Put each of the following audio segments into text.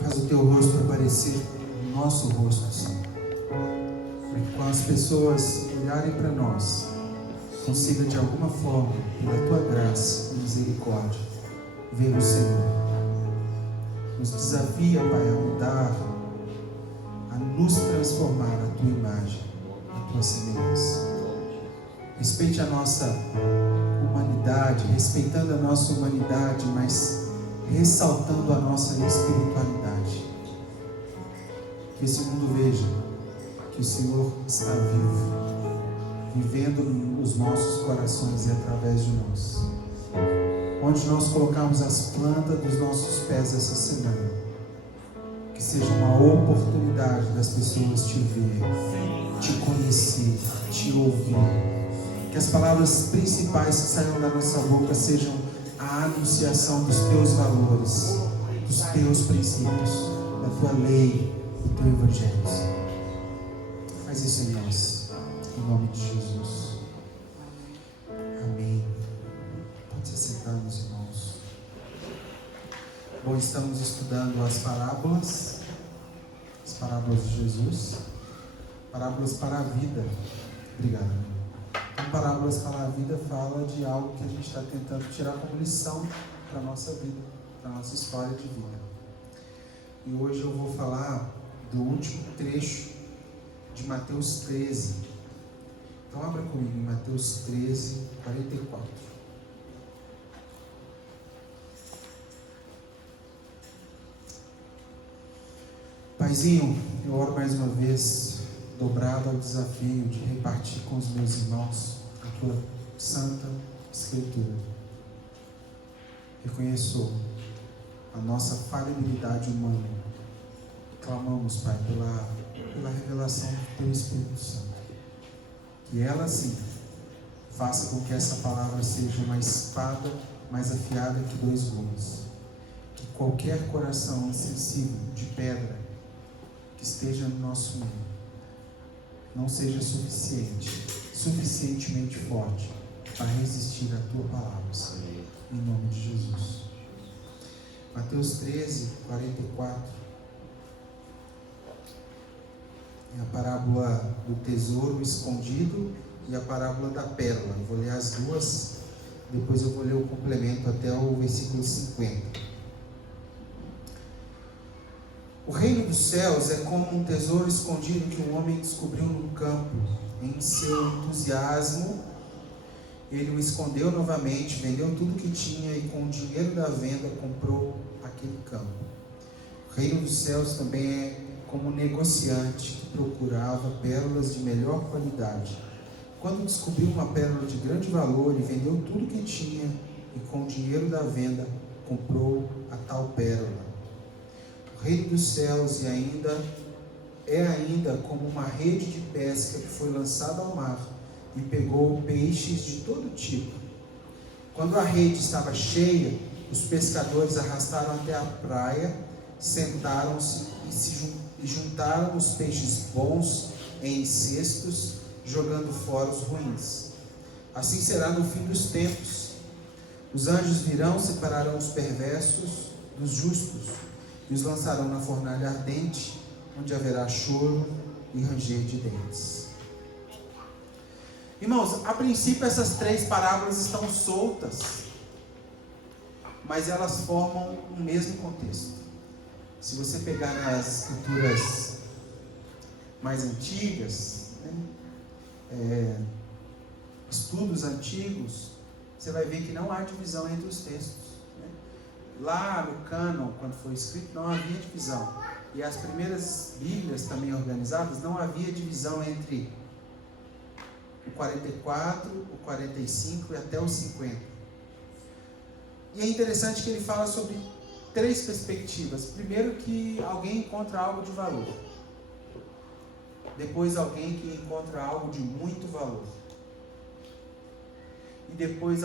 Faz o teu rosto aparecer no nosso rosto, Senhor. Para que quando as pessoas olharem para nós, consiga de alguma forma, pela tua graça e misericórdia, ver o Senhor. Nos desafia, Pai, a mudar, a nos transformar à tua imagem, à tua semelhança. Respeite a nossa humanidade, respeitando a nossa humanidade, mas ressaltando a nossa espiritualidade. Que esse mundo veja que o Senhor está vivo, vivendo nos nossos corações e através de nós. Onde nós colocarmos as plantas dos nossos pés essa semana, que seja uma oportunidade das pessoas te ver, te conhecer, te ouvir. Que as palavras principais que saiam da nossa boca sejam a anunciação dos teus valores, dos teus princípios, da tua lei, do teu evangelho. Faz isso em nós, em nome de Jesus. Amém. Pode se sentar, meus irmãos. Bom, estamos estudando as parábolas de Jesus, parábolas para a vida. Obrigado. Então, parábolas para a vida fala de algo que a gente está tentando tirar como lição para a nossa vida, para a nossa história de vida. E hoje eu vou falar do último trecho de Mateus 13. Então abra comigo em Mateus 13, 44. Paizinho, eu oro mais uma vez, dobrado ao desafio de repartir com os meus irmãos a tua santa Escritura. Reconheço a nossa falhabilidade humana. Clamamos, Pai, pela revelação do teu Espírito Santo. Que ela, sim, faça com que essa palavra seja uma espada mais afiada que 2 gumes. Que qualquer coração insensível de pedra que esteja no nosso meio não seja suficientemente forte para resistir à tua palavra, Senhor, em nome de Jesus. Mateus 13, 44 é a parábola do tesouro escondido e a parábola da pérola. Eu vou ler as duas, depois eu vou ler o complemento até o versículo 50. O reino dos céus é como um tesouro escondido que um homem descobriu num campo. Em seu entusiasmo, ele o escondeu novamente, vendeu tudo que tinha e com o dinheiro da venda comprou aquele campo. O reino dos céus também é como um negociante que procurava pérolas de melhor qualidade. Quando descobriu uma pérola de grande valor, ele vendeu tudo que tinha e com o dinheiro da venda comprou a tal pérola. O reino dos céus é ainda como uma rede de pesca que foi lançada ao mar e pegou peixes de todo tipo. Quando a rede estava cheia, os pescadores arrastaram até a praia, sentaram-se e juntaram os peixes bons em cestos, jogando fora os ruins. Assim será no fim dos tempos. Os anjos virão, separarão os perversos dos justos e os lançarão na fornalha ardente, onde haverá choro e ranger de dentes. Irmãos, a princípio essas 3 parábolas estão soltas, mas elas formam um mesmo contexto. Se você pegar nas escrituras mais antigas, estudos antigos, você vai ver que não há divisão entre os textos. Lá no cânon, quando foi escrito, não havia divisão. E as primeiras Bíblias também organizadas, não havia divisão entre o 44, o 45 e até o 50. E é interessante que ele fala sobre 3 perspectivas. Primeiro, que alguém encontra algo de valor. Depois, alguém que encontra algo de muito valor. E depois,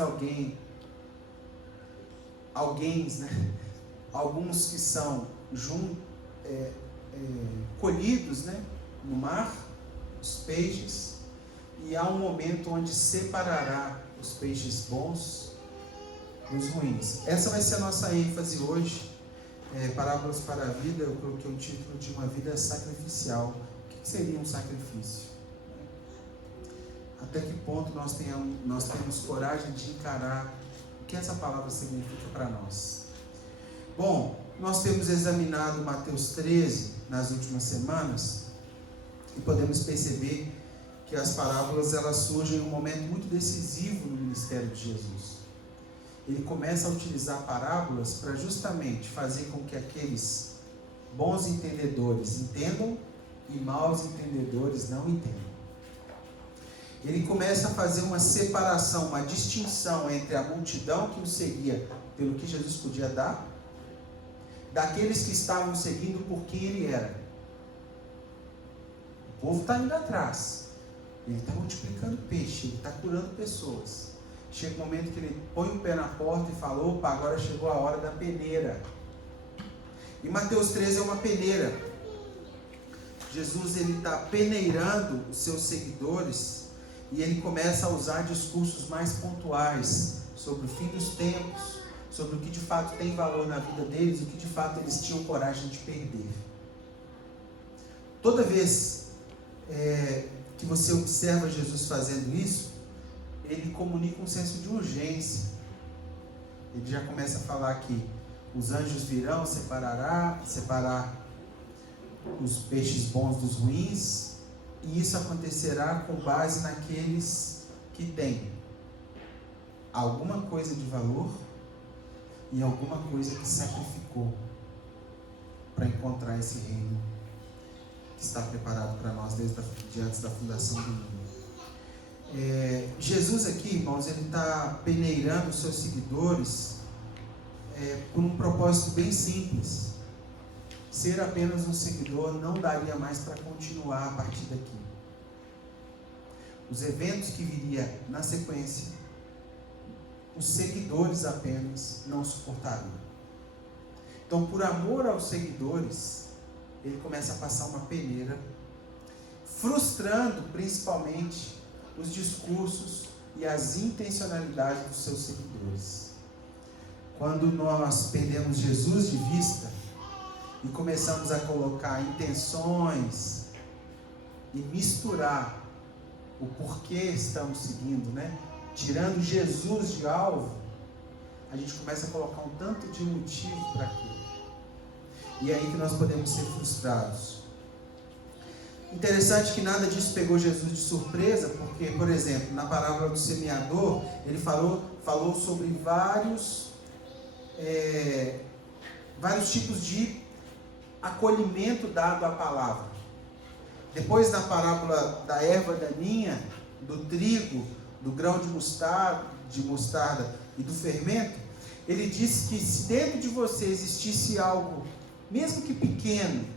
alguns que são colhidos, no mar, os peixes, e há um momento onde separará os peixes bons dos ruins. Essa vai ser a nossa ênfase hoje, Parábolas para a Vida, eu coloquei o título de uma vida sacrificial. O que seria um sacrifício? Até que ponto nós temos coragem de encarar o que essa palavra significa para nós? Bom, nós temos examinado Mateus 13 nas últimas semanas e podemos perceber que as parábolas elas surgem em um momento muito decisivo no ministério de Jesus. Ele começa a utilizar parábolas para justamente fazer com que aqueles bons entendedores entendam e maus entendedores não entendam. Ele começa a fazer uma separação, uma distinção entre a multidão que o seguia pelo que Jesus podia dar, daqueles que estavam seguindo por quem ele era. O povo está indo atrás, ele está multiplicando peixe, ele está curando pessoas. Chega um momento que ele põe o pé na porta e fala: opa, agora chegou a hora da peneira. E Mateus 13 é uma peneira. Jesus está peneirando os seus seguidores e ele começa a usar discursos mais pontuais sobre o fim dos tempos, sobre o que de fato tem valor na vida deles, o que de fato eles tinham coragem de perder. Toda vez que você observa Jesus fazendo isso, ele comunica um senso de urgência. Ele já começa a falar que os anjos virão separar os peixes bons dos ruins, e isso acontecerá com base naqueles que têm alguma coisa de valor e alguma coisa que sacrificou para encontrar esse reino que está preparado para nós desde antes da fundação do mundo. Jesus aqui, irmãos, ele está peneirando os seus seguidores por um propósito bem simples. Ser apenas um seguidor não daria mais para continuar a partir daqui. Os eventos que viria na sequência, os seguidores apenas não suportariam. Então, por amor aos seguidores, ele começa a passar uma peneira, frustrando principalmente os discursos e as intencionalidades dos seus seguidores. Quando nós perdemos Jesus de vista e começamos a colocar intenções e misturar o porquê estamos seguindo, tirando Jesus de alvo, a gente começa a colocar um tanto de motivo para aquilo. E é aí que nós podemos ser frustrados. Interessante que nada disso pegou Jesus de surpresa, porque, por exemplo, na parábola do semeador, ele falou sobre vários tipos de acolhimento dado à palavra. Depois, na parábola da erva daninha, do trigo, do grão de mostarda e do fermento, ele disse que se dentro de você existisse algo, mesmo que pequeno,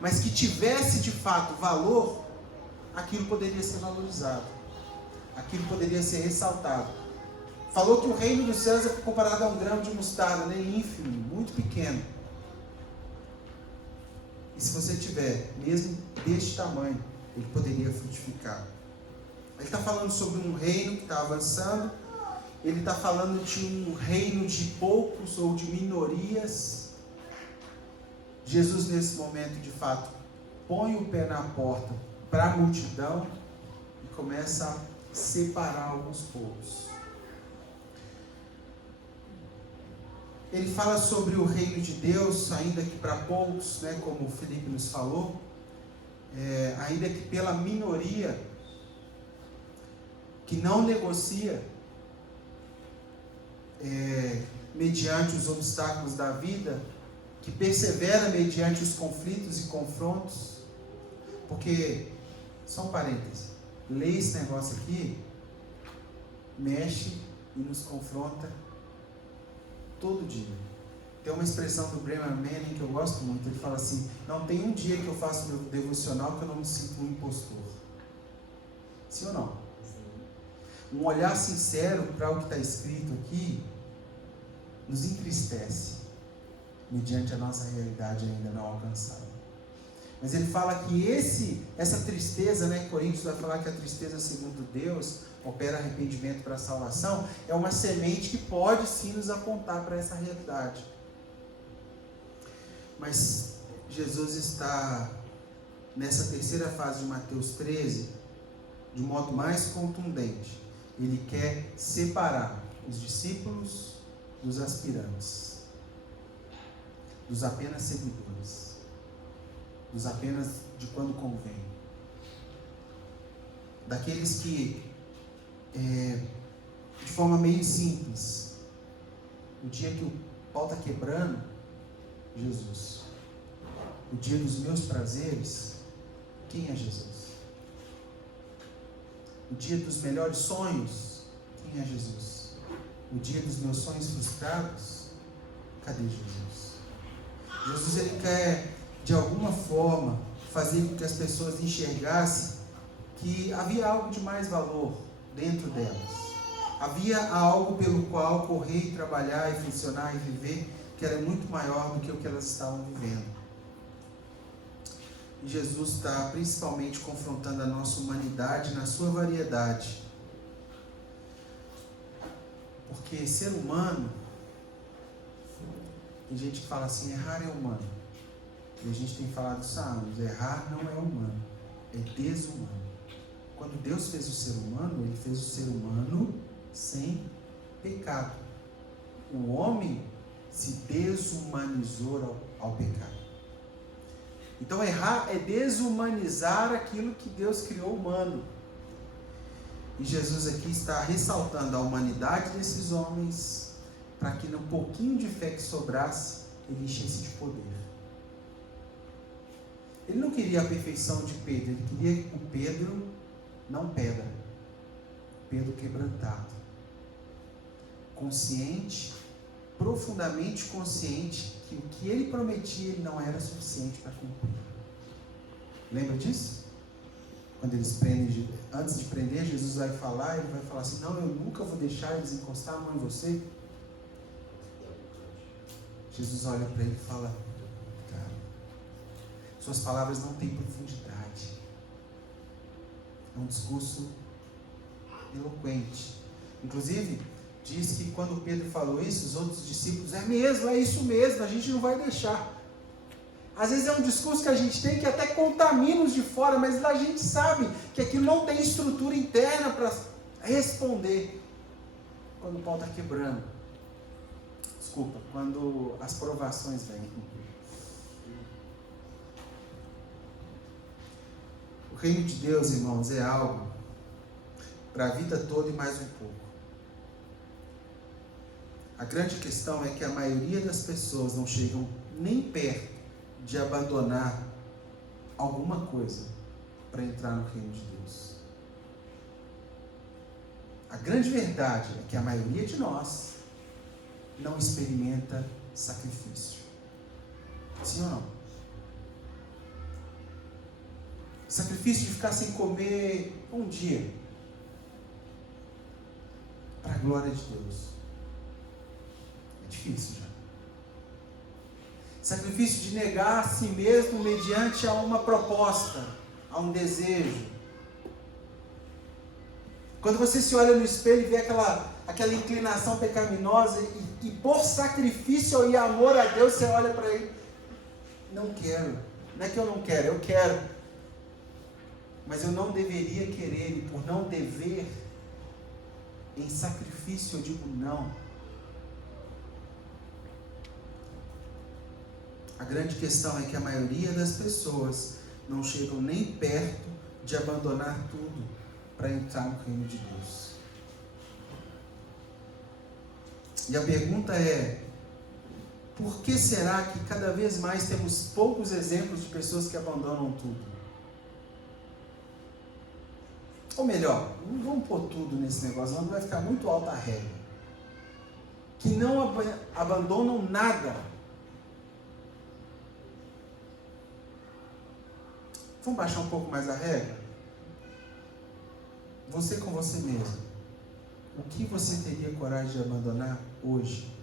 mas que tivesse de fato valor, aquilo poderia ser valorizado, aquilo poderia ser ressaltado. Falou que o reino dos céus é comparado a um grão de mostarda, ínfimo, muito pequeno. E se você tiver, mesmo deste tamanho, ele poderia frutificar. Ele está falando sobre um reino que está avançando, ele está falando de um reino de poucos ou de minorias. Jesus, nesse momento, de fato, põe o pé na porta para a multidão e começa a separar alguns poucos. Ele fala sobre o reino de Deus, ainda que para poucos, como o Felipe nos falou, ainda que pela minoria que não negocia mediante os obstáculos da vida, que persevera mediante os conflitos e confrontos. Porque, só um parêntese, ler esse negócio aqui mexe e nos confronta todo dia. Tem uma expressão do Bremer Manning que eu gosto muito. Ele fala assim: não tem um dia que eu faço meu devocional que eu não me sinto um impostor. Sim ou não? Sim. Um olhar sincero para o que está escrito aqui nos entristece mediante a nossa realidade ainda não alcançada. Mas ele fala que essa tristeza, Coríntios vai falar que a tristeza segundo Deus opera arrependimento para a salvação, é uma semente que pode sim nos apontar para essa realidade. Mas Jesus está nessa terceira fase de Mateus 13 de modo mais contundente. Ele quer separar os discípulos dos aspirantes, dos apenas seguidores, dos apenas de quando convém, daqueles que de forma meio simples, o dia que o pau está quebrando, Jesus. O dia dos meus prazeres, quem é Jesus? O dia dos melhores sonhos, quem é Jesus? O dia dos meus sonhos frustrados, cadê Jesus? Jesus, ele quer, de alguma forma, fazer com que as pessoas enxergassem que havia algo de mais valor dentro delas. Havia algo pelo qual correr e trabalhar e funcionar e viver, que era muito maior do que o que elas estavam vivendo. E Jesus está principalmente confrontando a nossa humanidade na sua variedade. Porque ser humano, tem gente que fala assim, errar é humano. E a gente tem falado isso há anos, errar não é humano, é desumano. Quando Deus fez o ser humano, Ele fez o ser humano sem pecado. O homem se desumanizou ao pecado. Então errar é desumanizar aquilo que Deus criou humano. E Jesus aqui está ressaltando a humanidade desses homens, para que no pouquinho de fé que sobrasse, ele enchesse de poder. Ele não queria a perfeição de Pedro, ele queria o Pedro, não pedra, Pedro quebrantado, consciente, profundamente consciente que o que ele prometia ele não era suficiente para cumprir. Lembra disso? Quando eles prendem, antes de prender, Jesus vai falar, ele vai falar assim, não, eu nunca vou deixar eles encostar a mão em você. Jesus olha para ele e fala, cara, suas palavras não têm profundidade. É um discurso eloquente. Inclusive, diz que quando Pedro falou isso, os outros discípulos, é isso mesmo, a gente não vai deixar. Às vezes é um discurso que a gente tem que até contamina os de fora, mas a gente sabe que aquilo não tem estrutura interna para responder quando o pau está quebrando. Desculpa, quando as provações vêm. O reino de Deus, irmãos, é algo para a vida toda e mais um pouco. A grande questão é que a maioria das pessoas não chegam nem perto de abandonar alguma coisa para entrar no reino de Deus. A grande verdade é que a maioria de nós não experimenta sacrifício. Sim ou não? Sacrifício de ficar sem comer um dia para a glória de Deus. É difícil já. Sacrifício de negar a si mesmo mediante a uma proposta, a um desejo. Quando você se olha no espelho e vê aquela inclinação pecaminosa e por sacrifício e amor a Deus, você olha para ele, não quero. Não é que eu não quero, eu quero. Mas eu não deveria querer, e por não dever, em sacrifício eu digo não. A grande questão é que a maioria das pessoas não chegam nem perto de abandonar tudo para entrar no reino de Deus. E a pergunta é, por que será que cada vez mais temos poucos exemplos de pessoas que abandonam tudo? Ou melhor, não vamos pôr tudo nesse negócio, não vai ficar muito alta a regra. Que não abandonam nada. Vamos baixar um pouco mais a regra? Você com você mesmo. O que você teria coragem de abandonar hoje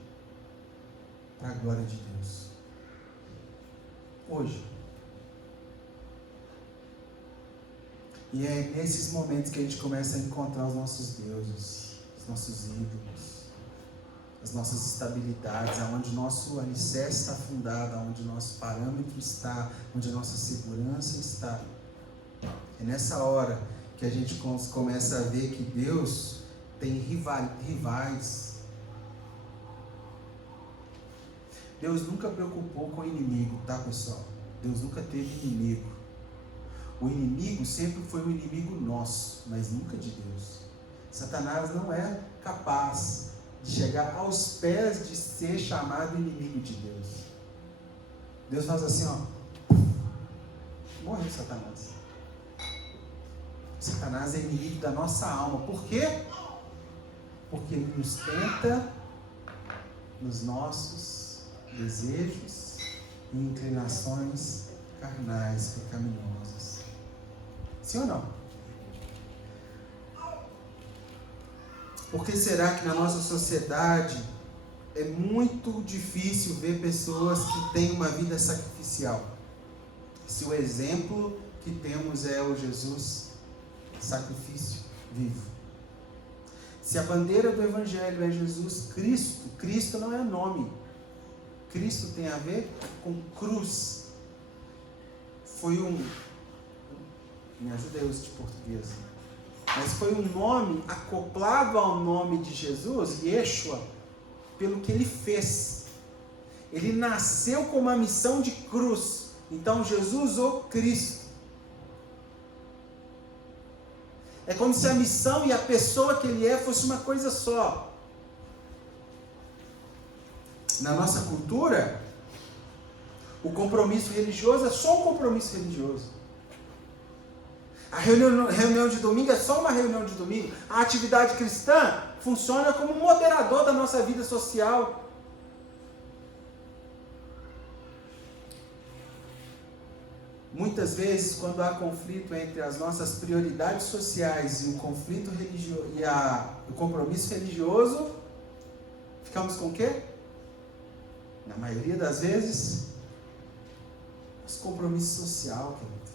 para a glória de Deus? Hoje. E é nesses momentos que a gente começa a encontrar os nossos deuses, os nossos ídolos, as nossas estabilidades, aonde o nosso alicerce está fundado, aonde o nosso parâmetro está, onde a nossa segurança está. É nessa hora que a gente começa a ver que Deus tem rivais. Deus nunca preocupou com o inimigo, tá, pessoal? Deus nunca teve inimigo. O inimigo sempre foi um inimigo nosso, mas nunca de Deus. Satanás não é capaz de chegar aos pés de ser chamado inimigo de Deus. Deus faz assim, ó. Morreu Satanás. Satanás é inimigo da nossa alma. Por quê? Porque ele nos tenta nos nossos desejos e inclinações carnais, pecaminosas. Sim ou não? Por que será que na nossa sociedade é muito difícil ver pessoas que têm uma vida sacrificial? Se o exemplo que temos é o Jesus sacrifício vivo. Se a bandeira do Evangelho é Jesus Cristo, Cristo não é nome. Cristo tem a ver com cruz. Me ajuda eu de português. Mas foi um nome acoplado ao nome de Jesus, Yeshua, pelo que ele fez. Ele nasceu com uma missão de cruz. Então Jesus, o Cristo. É como se a missão e a pessoa que ele é fosse uma coisa só. Na nossa cultura, o compromisso religioso é só um compromisso religioso. A reunião de domingo é só uma reunião de domingo. A atividade cristã funciona como um moderador da nossa vida social. Muitas vezes, quando há conflito entre as nossas prioridades sociais e o conflito religioso e o compromisso religioso, ficamos com o quê? Na maioria das vezes, nosso compromisso social, querido.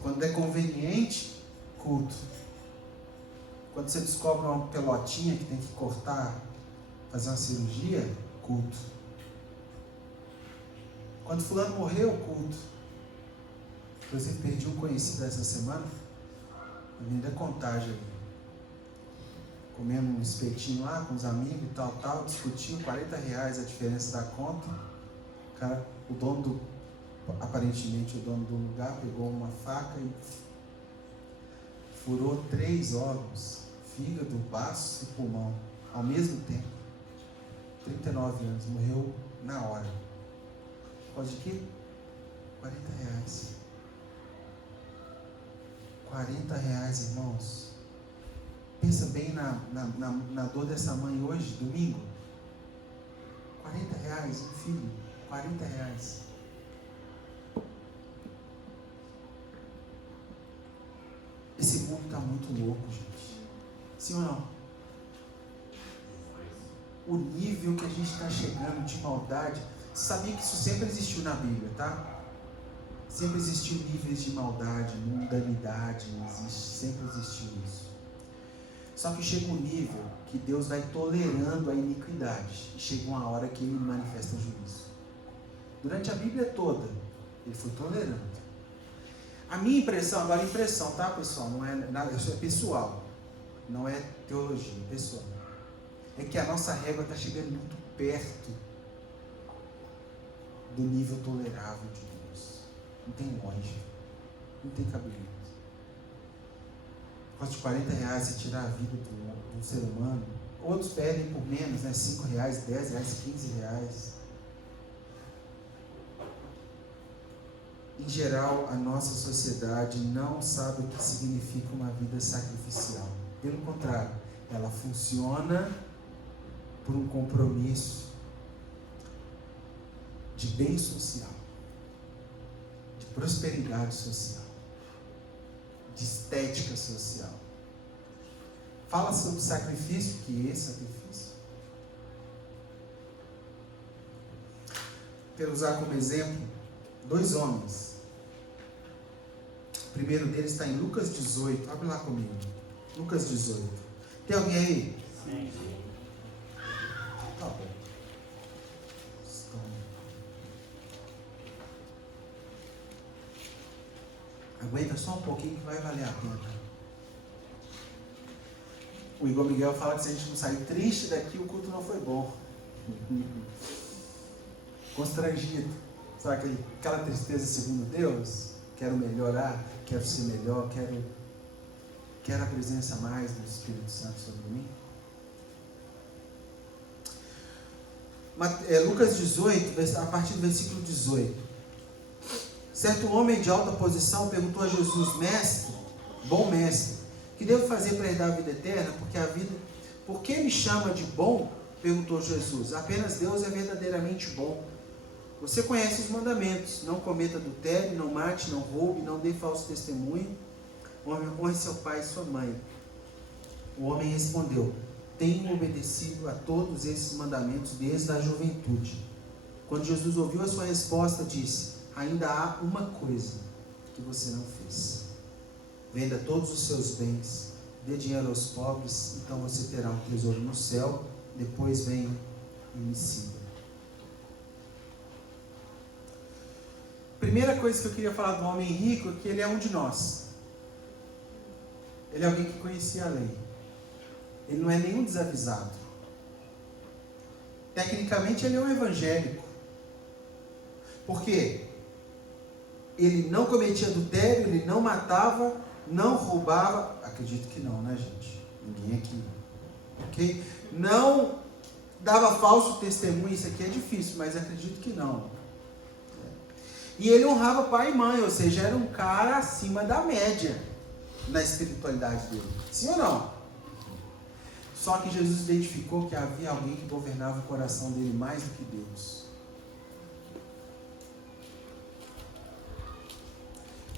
Quando é conveniente, culto. Quando você descobre uma pelotinha que tem que cortar, fazer uma cirurgia, culto. Quando fulano morreu, culto. Inclusive, perdi um conhecido essa semana, na Avenida Contagem, comendo um espetinho lá com os amigos e tal, discutiu, R$40 a diferença da conta. O cara, aparentemente o dono do lugar, pegou uma faca e furou 3 órgãos, fígado, baço e pulmão, ao mesmo tempo. 39 anos, morreu na hora. Pode de quê? R$40. R$40, irmãos. Pensa bem na dor dessa mãe hoje, domingo. R$40, um filho, R$40. Esse mundo está muito louco, gente. Sim ou não? O nível que a gente está chegando de maldade. Sabia que isso sempre existiu na Bíblia, tá? Sempre existiu níveis de maldade, mundanidade, sempre existiu isso. Só que chega um nível que Deus vai tolerando a iniquidade. E chega uma hora que Ele manifesta juízo. Durante a Bíblia toda, Ele foi tolerando. A minha impressão, agora impressão, tá, pessoal? Não é nada, isso é pessoal. Não é teologia, é pessoal. É que a nossa régua está chegando muito perto do nível tolerável de Deus. Não tem lógica. Não tem cabimento. Custa R$40 você tirar a vida de um ser humano. Outros pedem por menos, né? R$5, R$10, R$15. Em geral, a nossa sociedade não sabe o que significa uma vida sacrificial. Pelo contrário, ela funciona por um compromisso de bem social, de prosperidade social, de estética social. Fala sobre sacrifício, que é sacrifício. Quero usar como exemplo 2 homens. O primeiro deles está em Lucas 18. Abre lá comigo. Lucas 18. Tem alguém aí? Sim. Tá bom. Aguenta só um pouquinho que vai valer a pena. O Igor Miguel fala que se a gente não sair triste daqui, o culto não foi bom. Constrangido. Sabe aquela tristeza segundo Deus? Quero melhorar, quero ser melhor, quero a presença mais do Espírito Santo sobre mim. Lucas 18, a partir do versículo 18. Certo homem de alta posição perguntou a Jesus: Mestre, bom mestre, que devo fazer para herdar a vida eterna? Por que me chama de bom? Perguntou Jesus. Apenas Deus é verdadeiramente bom. Você conhece os mandamentos: não cometa adultério, não mate, não roube, não dê falso testemunho, honre seu pai e sua mãe. O homem respondeu: tenho obedecido a todos esses mandamentos desde a juventude. Quando Jesus ouviu a sua resposta, disse: ainda há uma coisa que você não fez. Venda todos os seus bens, dê dinheiro aos pobres, então você terá um tesouro no céu. Depois venha e me siga. Primeira coisa que eu queria falar do homem rico é que ele é um de nós. Ele é alguém que conhecia a lei. Ele não é nenhum desavisado. Tecnicamente ele é um evangélico. Por quê? Ele não cometia adultério, ele não matava, não roubava. Acredito que não, né, gente? Ninguém aqui. Ok? Não dava falso testemunho. Isso aqui é difícil, mas acredito que não. E ele honrava pai e mãe, ou seja, era um cara acima da média na espiritualidade dele. Sim ou não? Só que Jesus identificou que havia alguém que governava o coração dele mais do que Deus.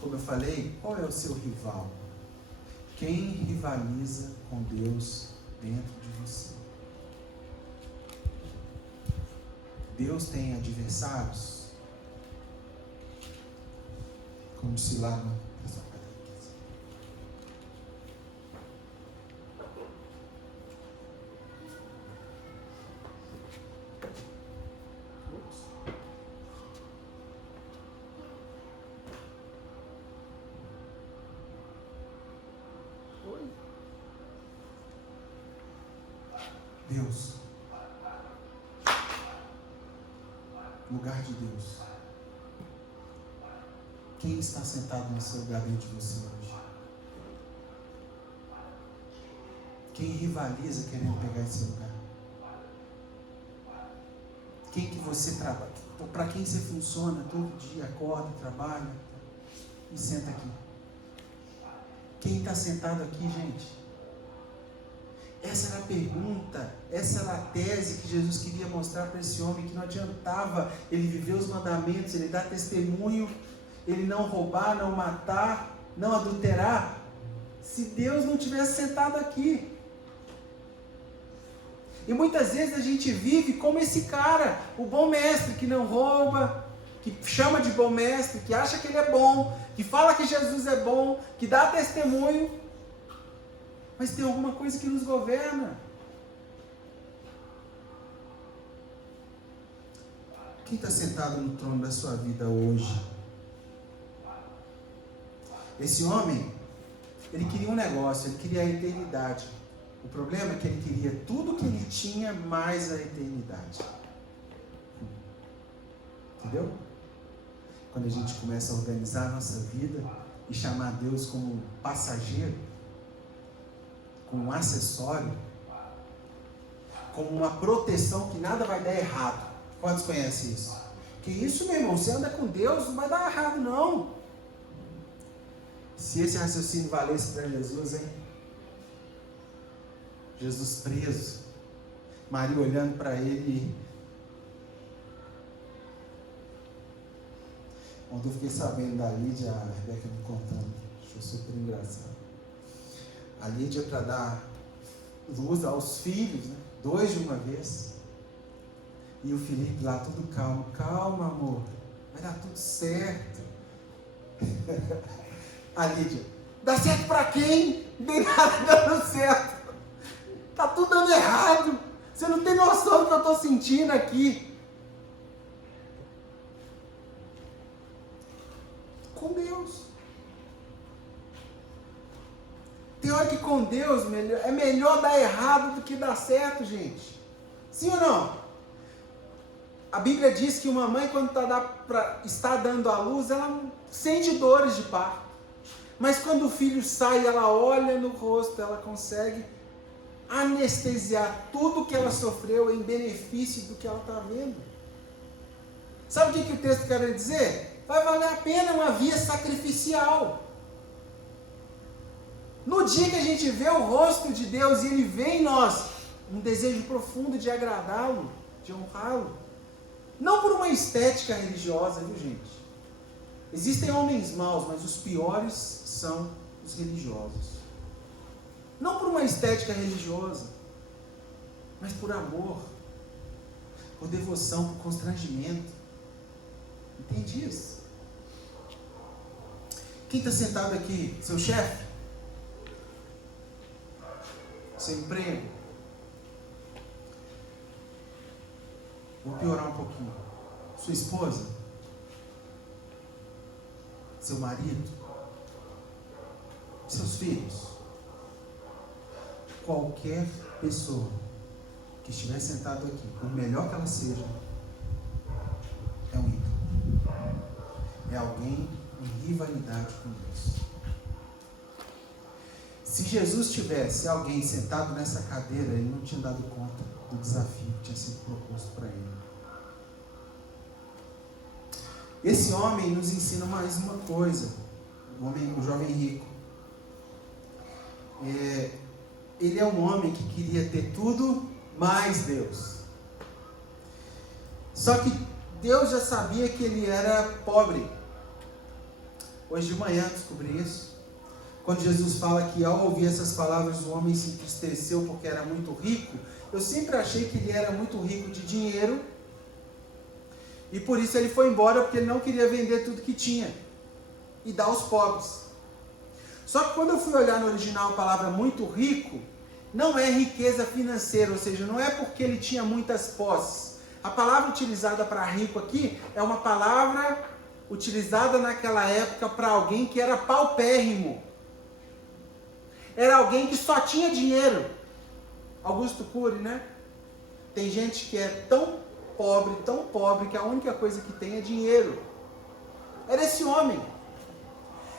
Como eu falei, qual é o seu rival? Quem rivaliza com Deus dentro de você? Deus tem adversários? Como se lá no... Deus. Lugar de Deus. Quem está sentado nesse lugar dentro de você hoje? Quem rivaliza querendo pegar esse lugar? Quem que você trabalha? Para quem você funciona todo dia, acorda, trabalha e senta aqui? Quem está sentado aqui, gente? Essa era a pergunta, essa era a tese que Jesus queria mostrar para esse homem, que não adiantava ele viver os mandamentos, ele dar testemunho, ele não roubar, não matar, não adulterar, se Deus não tivesse sentado aqui. E muitas vezes a gente vive como esse cara, o bom mestre, que não rouba, que chama de bom mestre, que acha que ele é bom, que fala que Jesus é bom, que dá testemunho, mas tem alguma coisa que nos governa. Quem está sentado no trono da sua vida hoje? Esse homem, ele queria um negócio, ele queria a eternidade. O problema é que ele queria tudo que ele tinha, mais a eternidade. Entendeu? Quando a gente começa a organizar a nossa vida e chamar Deus como passageiro, como um acessório, como uma proteção que nada vai dar errado. Quantos conhecem isso? Que isso, meu irmão, você anda com Deus, não vai dar errado não. Se esse raciocínio valesse para Jesus, hein? Jesus preso, Maria olhando para ele. Ontem eu fiquei sabendo da Lídia, a Rebeca me contando, achou super engraçado. A Lídia, para dar luz aos filhos, né? 2 de uma vez, e o Felipe lá tudo calmo. Calma, amor, vai dar tudo certo. A Lídia, Dá certo para quem? Não tem nada dando certo. Tá tudo dando errado. Você não tem noção do que eu estou sentindo aqui. Com Deus. Tem hora que com Deus é melhor dar errado do que dar certo, gente. Sim ou não? A Bíblia diz que uma mãe, quando está dando à luz, ela sente dores de parto. Mas quando o filho sai, ela olha no rosto, ela consegue anestesiar tudo que ela sofreu em benefício do que ela está vendo. Sabe o que o texto quer dizer? Vai valer a pena uma via sacrificial. No dia que a gente vê o rosto de Deus e Ele vê em nós um desejo profundo de agradá-lo, de honrá-lo. Não por uma estética religiosa, viu, gente? Existem homens maus, mas os piores são os religiosos. Não por uma estética religiosa, mas por amor, por devoção, por constrangimento. Entende isso? Quem está sentado aqui? Seu chefe? Seu emprego? Vou piorar um pouquinho. Sua esposa? Seu marido? Seus filhos? Qualquer pessoa que estiver sentado aqui, por melhor que ela seja, é um ídolo. É alguém em rivalidade com Deus. Se Jesus tivesse alguém sentado nessa cadeira, ele não tinha dado conta do desafio que tinha sido proposto para ele. Esse homem nos ensina mais uma coisa. O jovem rico. Ele é um homem que queria ter tudo, mais Deus. Só que Deus já sabia que ele era pobre. Hoje de manhã eu descobri isso. Quando Jesus fala que ao ouvir essas palavras o homem se entristeceu porque era muito rico, eu sempre achei que ele era muito rico de dinheiro e por isso ele foi embora, porque ele não queria vender tudo que tinha e dar aos pobres. Só que quando eu fui olhar no original a palavra muito rico, não é riqueza financeira, ou seja, não é porque ele tinha muitas posses. A palavra utilizada para rico aqui é uma palavra utilizada naquela época para alguém que era paupérrimo. Era alguém que só tinha dinheiro. Augusto Cury, né? Tem gente que é tão pobre, que a única coisa que tem é dinheiro. Era esse homem.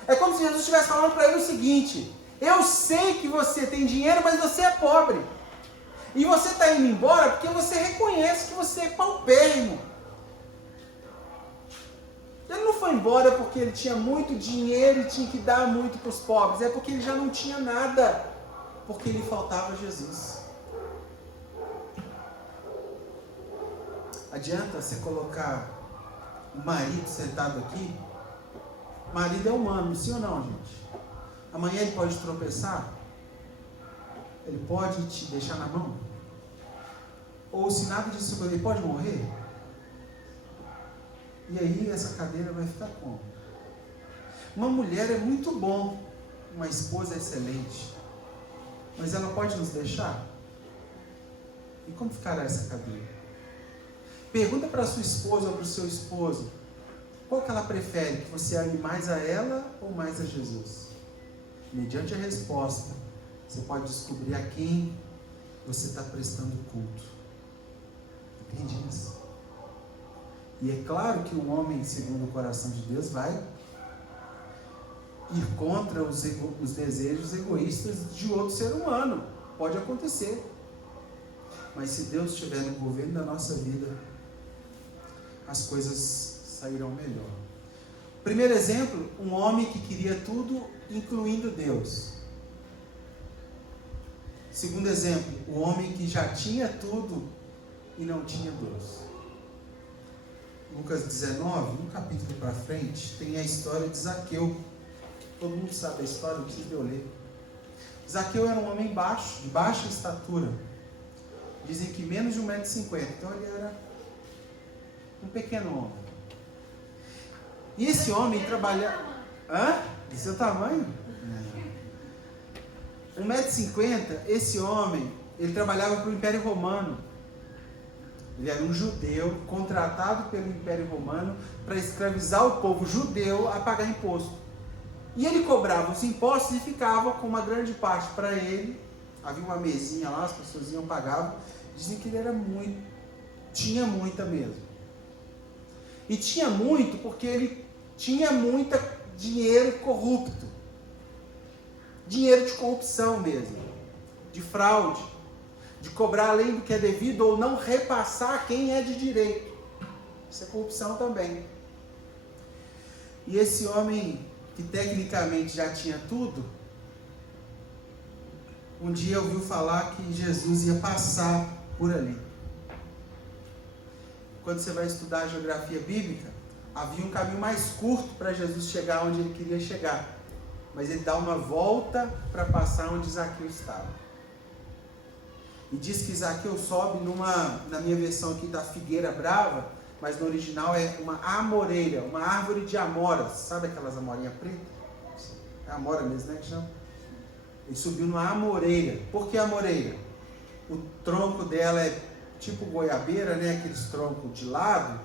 É como se Jesus estivesse falando para ele o seguinte: eu sei que você tem dinheiro, mas você é pobre. E você está indo embora porque você reconhece que você é paupérrimo. Ele não foi embora porque ele tinha muito dinheiro e tinha que dar muito para os pobres. É porque ele já não tinha nada, porque lhe faltava Jesus. Adianta você colocar o marido sentado aqui? O marido é humano, sim ou não, gente? Amanhã ele pode tropeçar? Ele pode te deixar na mão? Ou se nada disso, ele pode morrer? E aí essa cadeira vai ficar como? Uma mulher é muito bom, uma esposa é excelente, mas ela pode nos deixar? E como ficará essa cadeira? Pergunta para a sua esposa ou para o seu esposo, qual que ela prefere, que você ame mais a ela ou mais a Jesus? Mediante a resposta, você pode descobrir a quem você está prestando culto. Entende isso? E é claro que um homem segundo o coração de Deus vai ir contra os desejos egoístas de outro ser humano. Pode acontecer. Mas se Deus estiver no governo da nossa vida, as coisas sairão melhor. Primeiro exemplo, um homem que queria tudo, incluindo Deus. Segundo exemplo, o homem que já tinha tudo e não tinha Deus. Lucas 19, um capítulo para frente, tem a história de Zaqueu. Todo mundo sabe a história, não precisa eu ler. Zaqueu era um homem baixo, de baixa estatura. Dizem que menos de 1,50 m. Então ele era um pequeno homem. E esse homem trabalhava... Hã? De seu tamanho? Não. 1,50 m, esse homem, ele trabalhava para o Império Romano. Ele era um judeu contratado pelo Império Romano para escravizar o povo judeu a pagar imposto. E ele cobrava os impostos e ficava com uma grande parte para ele. Havia uma mesinha lá, as pessoas iam pagavam. Dizem que ele era muito, tinha muita mesmo. E tinha muito porque ele tinha muito dinheiro corrupto. Dinheiro de corrupção mesmo. De fraude. De cobrar além do que é devido ou não repassar quem é de direito. Isso é corrupção também. E esse homem, que tecnicamente já tinha tudo, um dia ouviu falar que Jesus ia passar por ali. Quando você vai estudar a geografia bíblica, havia um caminho mais curto para Jesus chegar onde ele queria chegar. Mas ele dá uma volta para passar onde Zaqueu estava. E diz que Zaqueu sobe na minha versão aqui da figueira brava, mas no original é uma amoreira, uma árvore de amoras. Sabe aquelas amorinhas pretas? É amora mesmo, né, que chama? Ele subiu numa amoreira. Por que amoreira? O tronco dela é tipo goiabeira, né? Aqueles troncos de lado,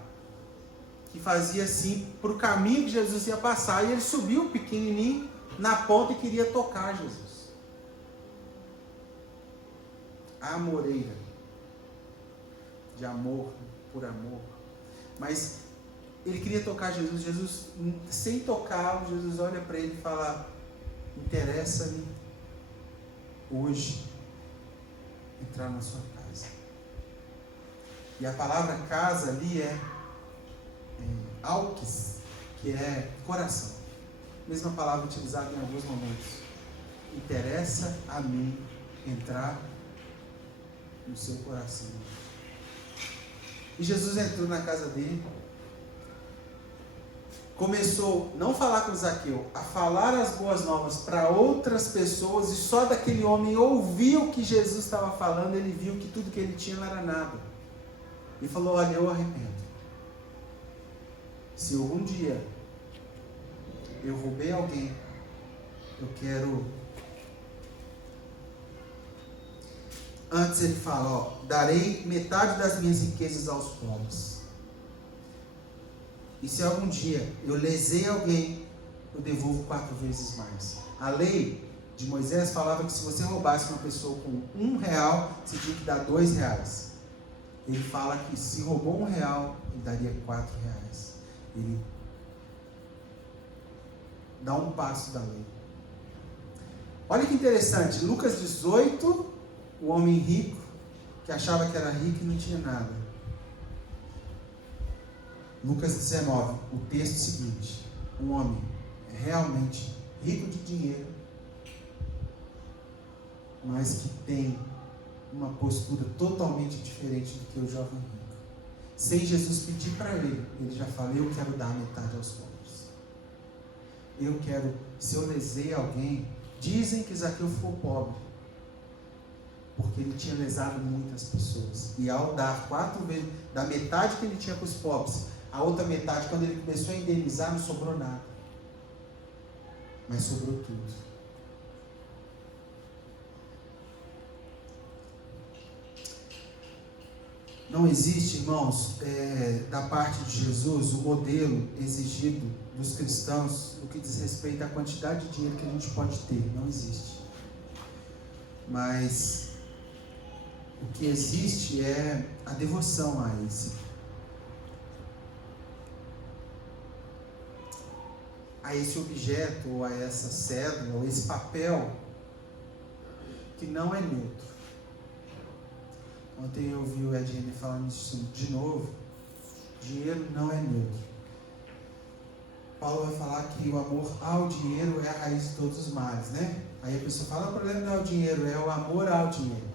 que fazia assim para o caminho que Jesus ia passar. E ele subiu pequenininho na ponta e queria tocar Jesus. A amoreira. De amor, por amor. Mas ele queria tocar Jesus. Jesus, sem tocá-lo, Jesus olha para ele e fala: interessa-me hoje entrar na sua casa. E a palavra casa ali é alkis, que é coração. Mesma palavra utilizada em alguns momentos. Interessa a mim entrar no seu coração. E Jesus entrou na casa dele. Começou não a falar com Zaqueu, a falar as boas novas para outras pessoas, e só daquele homem ouvir o que Jesus estava falando, ele viu que tudo que ele tinha não era nada. E falou: olha, eu arrependo. Se algum dia eu roubei alguém, eu quero... Antes ele fala, darei metade das minhas riquezas aos pobres. E se algum dia eu lesei alguém, eu devolvo 4 vezes mais. A lei de Moisés falava que se você roubasse uma pessoa com R$1, você tinha que dar R$2. Ele fala que se roubou R$1, ele daria R$4. Ele dá um passo da lei. Olha que interessante, Lucas 18, o homem rico, que achava que era rico e não tinha nada. Lucas 19, o texto seguinte: um homem realmente rico de dinheiro, mas que tem uma postura totalmente diferente do que o jovem rico. Sem Jesus pedir para ele, ele já fala: eu quero dar metade aos pobres. Eu quero, se eu lesei alguém, dizem que Zaqueu ficou pobre, porque ele tinha lesado muitas pessoas. E ao dar 4 vezes, da metade que ele tinha para os pobres, a outra metade, quando ele começou a indenizar, não sobrou nada. Mas sobrou tudo. Não existe, irmãos, da parte de Jesus, o modelo exigido dos cristãos no que diz respeito à quantidade de dinheiro que a gente pode ter. Não existe. Mas o que existe é a devoção a esse objeto, ou a essa cédula, ou esse papel que não é neutro. Ontem eu ouvi o Ed René falando isso de novo. Dinheiro não é neutro. Paulo vai falar que o amor ao dinheiro é a raiz de todos os males, né? Aí a pessoa fala: o problema não é o dinheiro, é o amor ao dinheiro.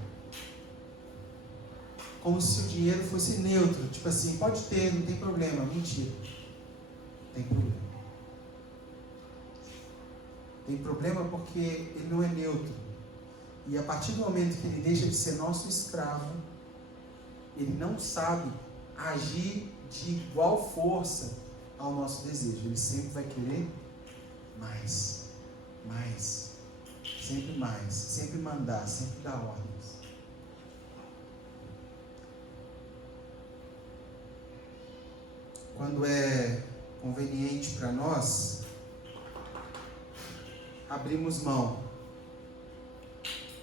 Como se o dinheiro fosse neutro, tipo assim, pode ter, não tem problema. Mentira. Tem problema. Tem problema porque ele não é neutro. E a partir do momento que ele deixa de ser nosso escravo, ele não sabe agir de igual força ao nosso desejo. Ele sempre vai querer mais, mais, sempre mais, sempre mandar, sempre dar ordens. Quando é conveniente para nós, abrimos mão.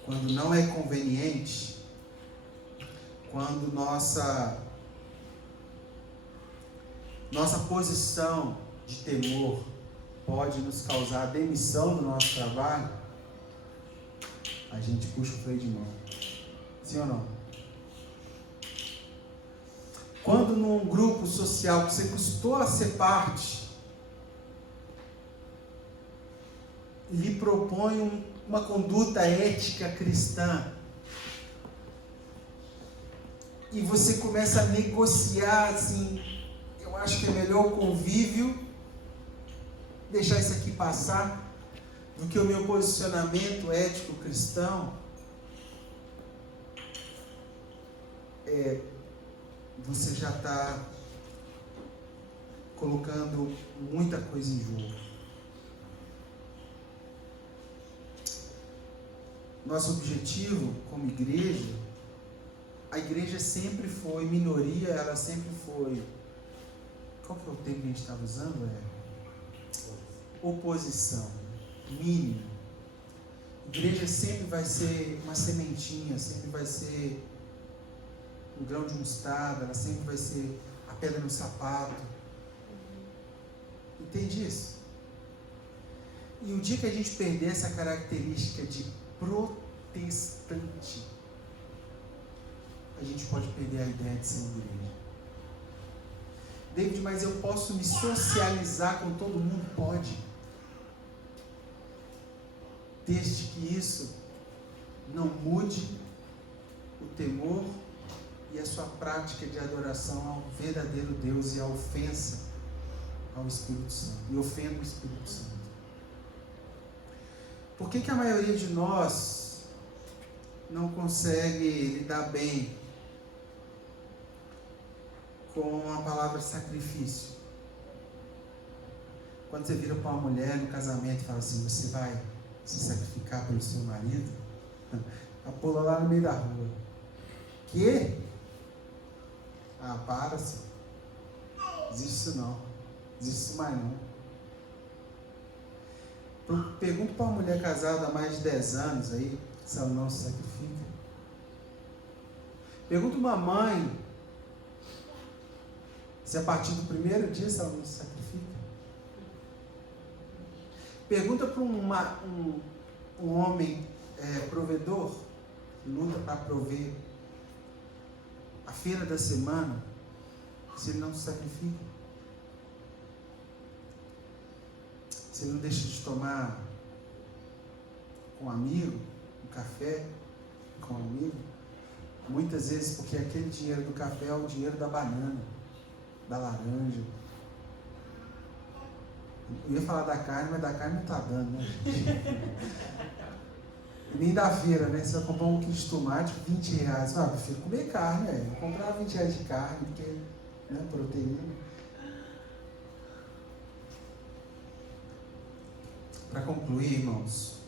Quando não é conveniente, quando nossa posição de temor pode nos causar a demissão do nosso trabalho, a gente puxa o freio de mão. Sim ou não? Quando num grupo social que você custou a ser parte, lhe propõe uma conduta ética cristã, e você começa a negociar assim, eu acho que é melhor o convívio, deixar isso aqui passar, do que o meu posicionamento ético cristão, você já está colocando muita coisa em jogo. Nosso objetivo como igreja, a igreja sempre foi minoria, ela sempre foi, qual que é o termo que a gente estava usando? Oposição, mínimo. Igreja sempre vai ser uma sementinha, sempre vai ser um grão de mostarda, ela sempre vai ser a pedra no sapato. Entende isso? E o dia que a gente perder essa característica de protestante, a gente pode perder a ideia de ser uma igreja. David, mas eu posso me socializar com todo mundo? Pode. Desde que isso não mude o temor e a sua prática de adoração ao verdadeiro Deus e a ofensa ao Espírito Santo. E ofenda o Espírito Santo. Por que a maioria de nós não consegue lidar bem com a palavra sacrifício? Quando você vira para uma mulher no casamento e fala assim, você vai se sacrificar pelo seu marido? Ela pula lá no meio da rua. Quê? Ah, para, senhor. Existe isso não. Existe isso mais não. Pergunto para uma mulher casada há mais de 10 anos aí, se ela não se sacrifica. Pergunto uma mãe se a partir do primeiro dia se ela não se sacrifica. Pergunta para um homem provedor, que luta para prover a feira da semana, se ele não se sacrifica. Se ele não deixa de tomar com um amigo, um café com um amigo, muitas vezes porque aquele dinheiro do café é o dinheiro da banana, da laranja. Eu ia falar da carne, mas da carne não está dando, né, gente? E nem da feira, né? Você vai comprar um quilo de tomate por R$20. Ah, eu prefiro comer carne, vou comprar R$20 de carne, porque, né, proteína. Para concluir, irmãos,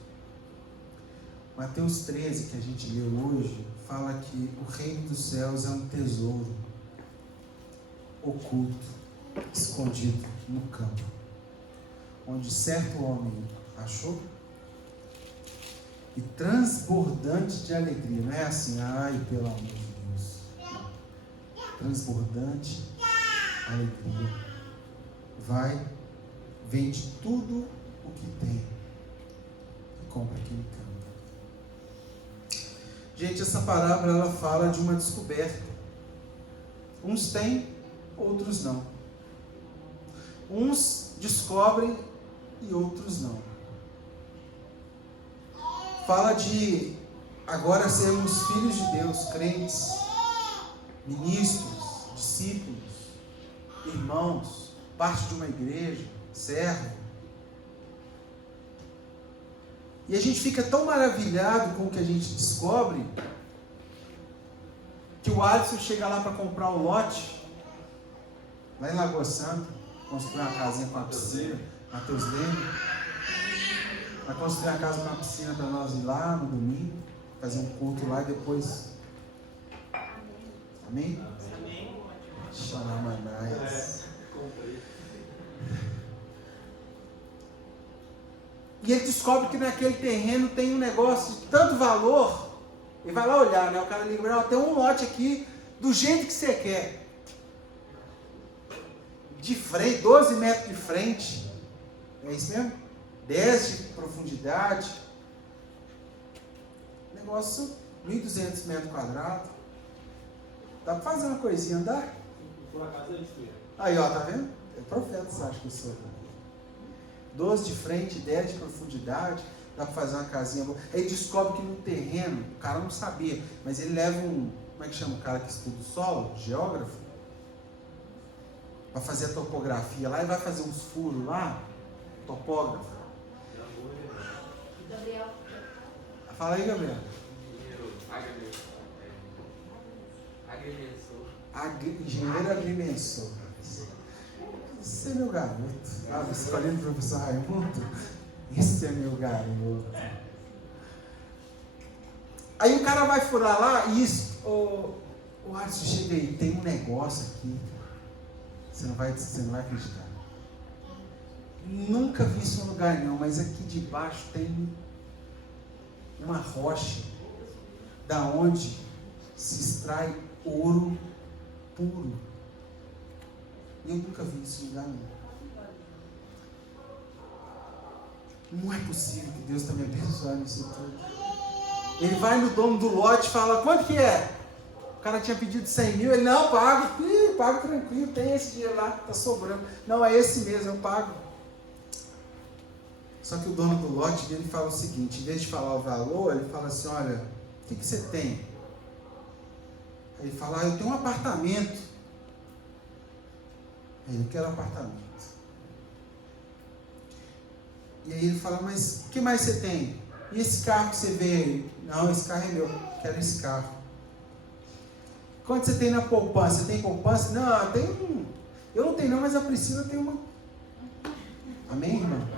Mateus 13, que a gente leu hoje, fala que o reino dos céus é um tesouro oculto, escondido no campo, onde certo homem achou, e transbordante de alegria. Não é assim, ai, pelo amor de Deus. Não. Transbordante alegria. Vai, vende tudo o que tem e compra aquele campo. Gente, essa parábola ela fala de uma descoberta. Uns têm, outros não. Uns descobrem e outros não. Fala de agora sermos filhos de Deus, crentes, ministros, discípulos, irmãos, parte de uma igreja, servo. E a gente fica tão maravilhado com o que a gente descobre, que o Alisson chega lá para comprar o lote, lá em Lagoa Santa, construir uma casinha com a piscina, Mateus Leme. Vai construir uma casa com uma piscina para nós ir lá no domingo, fazer um culto lá e depois. Amém? Xanamanaias. E ele descobre que naquele terreno tem um negócio de tanto valor. Ele vai lá olhar, né? O cara liga, tem um lote aqui do jeito que você quer. De frente, 12 metros de frente. É isso mesmo? 10 de profundidade. Negócio 1.200 metros quadrados. Dá para fazer uma coisinha, andar? Aí, ó, tá vendo? É profeta, você acha que eu sou? 12 de frente, 10 de profundidade. Dá para fazer uma casinha boa. Aí descobre que no terreno, o cara não sabia, mas ele leva um, como é que chama o cara que estuda o solo? Geógrafo? Para fazer a topografia lá e vai fazer uns furos lá. Topógrafo. Gabriel. Fala aí, Gabriel. Engenheiro agrimensor. Esse é meu garoto. Ah, você escolhendo o professor Raimundo? Esse é meu garoto. Aí o cara vai furar lá e isso. O Alisson, chega aí, tem um negócio aqui. Você não vai acreditar. Nunca vi isso em lugar não, mas aqui debaixo tem uma rocha da onde se extrai ouro puro. E eu nunca vi isso em lugar nenhum. Não é possível que Deus está me abençoando isso tudo. Ele vai no dono do lote e fala, quanto que é? O cara tinha pedido 100 mil, ele, não, pago. Pago tranquilo, tem esse dinheiro lá, tá sobrando. Não, é esse mesmo, eu pago. Só que o dono do lote, ele fala o seguinte, em vez de falar o valor, ele fala assim, olha, o que você tem? Aí ele fala, eu tenho um apartamento. Aí eu quero um apartamento. E aí ele fala, mas o que mais você tem? E esse carro que você vê aí? Não, esse carro é meu, quero esse carro. Quanto você tem na poupança? Você tem poupança? Não, eu tenho. Eu não tenho não, mas a Priscila tem uma. Amém, irmão?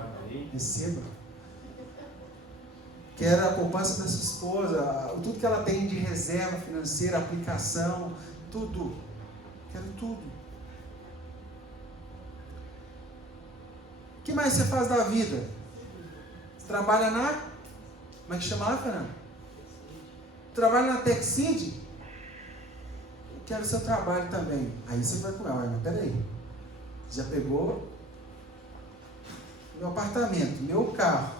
Receba. Quero a poupança da sua esposa, tudo que ela tem de reserva financeira, aplicação, tudo. Quero tudo. O que mais você faz da vida? Você trabalha na... Como é que chama lá, Fernando? Trabalha na Texid? Eu quero seu trabalho também. Aí você vai com ela, mas peraí. Já pegou meu apartamento, meu carro,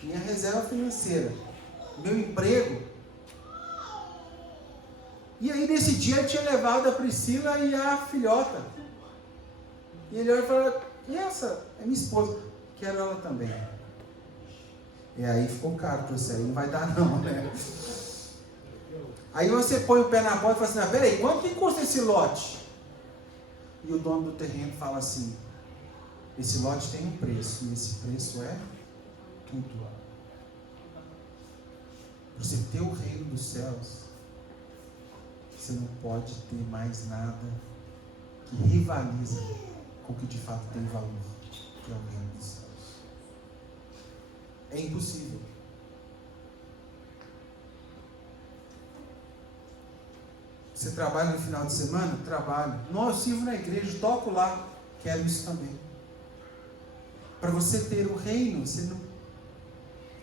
minha reserva financeira, meu emprego. E aí nesse dia ele tinha levado a Priscila e a filhota. E ele olha e fala, e essa? É minha esposa. Quero ela também. E aí ficou caro para você, aí não vai dar não, né? Aí você põe o pé na porta e fala assim, peraí, quanto que custa esse lote? E o dono do terreno fala assim, esse lote tem um preço, e esse preço é tudo. Para você ter o reino dos céus, você não pode ter mais nada que rivalize com o que de fato tem valor, que é o reino dos céus. É impossível. Você trabalha no final de semana? Trabalho. Não, eu sirvo na igreja, toco lá. Quero isso também. Para você ter o reino, você não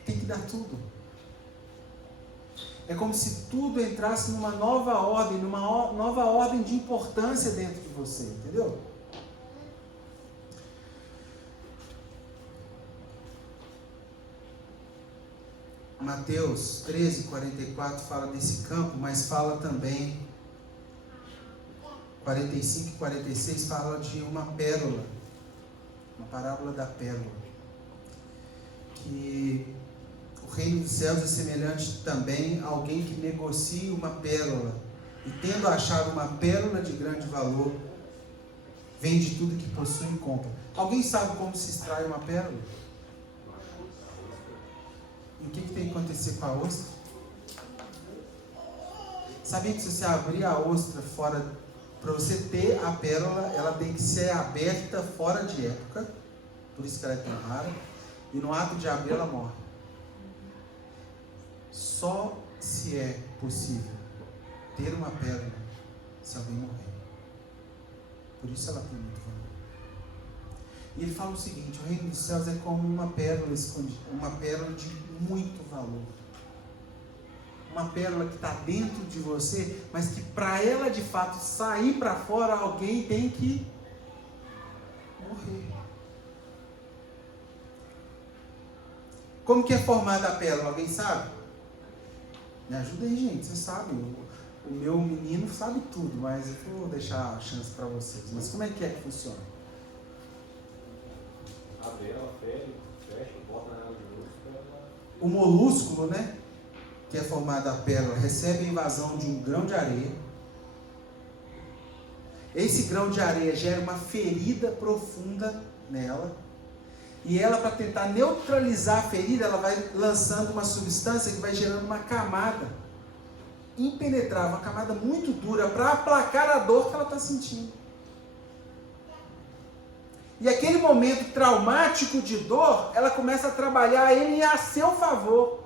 tem que dar tudo. É como se tudo entrasse numa nova ordem, numa nova ordem de importância dentro de você, entendeu? Mateus 13, 44 fala desse campo, mas fala também, 45 e 46 fala de uma pérola, uma parábola da pérola, que o reino dos céus é semelhante também a alguém que negocia uma pérola, e tendo achado uma pérola de grande valor, vende tudo que possui e compra. Alguém sabe como se extrai uma pérola? E o que tem que acontecer com a ostra? Sabia que se você abrir a ostra fora, para você ter a pérola, ela tem que ser aberta fora de época, por isso que ela é tão rara, e no ato de abrir ela morre. Só se é possível ter uma pérola se alguém morrer. Por isso ela tem muito valor. E ele fala o seguinte: o reino dos céus é como uma pérola escondida, uma pérola de muito valor. Uma pérola que está dentro de você, mas que para ela de fato sair para fora, alguém tem que morrer. Como que é formada a pérola? Alguém sabe? Me ajuda aí, gente. Vocês sabem. O meu menino sabe tudo, mas eu vou deixar a chance para vocês. Mas como é que funciona? Abre ela, fecha, bota na água de luz. O molúsculo, né? Que é formado a pérola, recebe a invasão de um grão de areia. Esse grão de areia gera uma ferida profunda nela. E ela, para tentar neutralizar a ferida, ela vai lançando uma substância que vai gerando uma camada impenetrável, uma camada muito dura, para aplacar a dor que ela está sentindo. E aquele momento traumático de dor, ela começa a trabalhar ele a seu favor,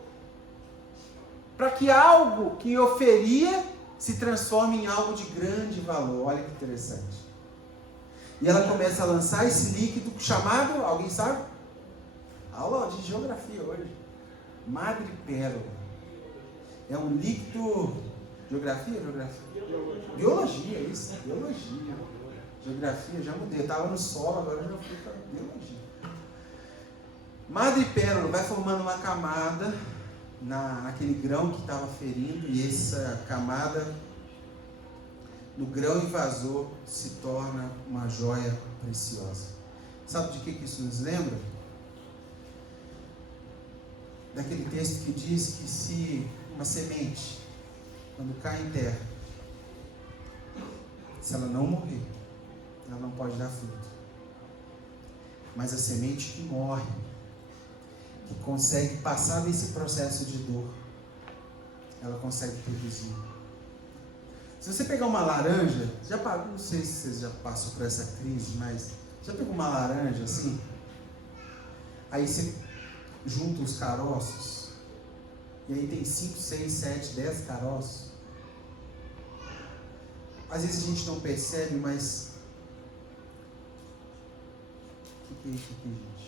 para que algo que oferia se transforme em algo de grande valor. Olha que interessante. E ela começa a lançar esse líquido chamado, alguém sabe? Aula de geografia hoje. Madrepérola. É um líquido... Geografia? Biologia, isso. Biologia. Geografia, já mudei. Eu estava no solo, agora já fui para biologia. Madrepérola vai formando uma camada naquele grão que estava ferindo, e essa camada no grão invasor se torna uma joia preciosa. Sabe de que isso nos lembra? Daquele texto que diz que se uma semente, quando cai em terra, se ela não morrer, ela não pode dar fruto. Mas a semente que morre, que consegue passar desse processo de dor, ela consegue produzir. Se você pegar uma laranja, não sei se você já passou por essa crise, mas já pegou uma laranja assim? Aí você junta os caroços, e aí tem 5, 6, 7, 10 caroços. Às vezes a gente não percebe, mas o que é isso aqui, gente?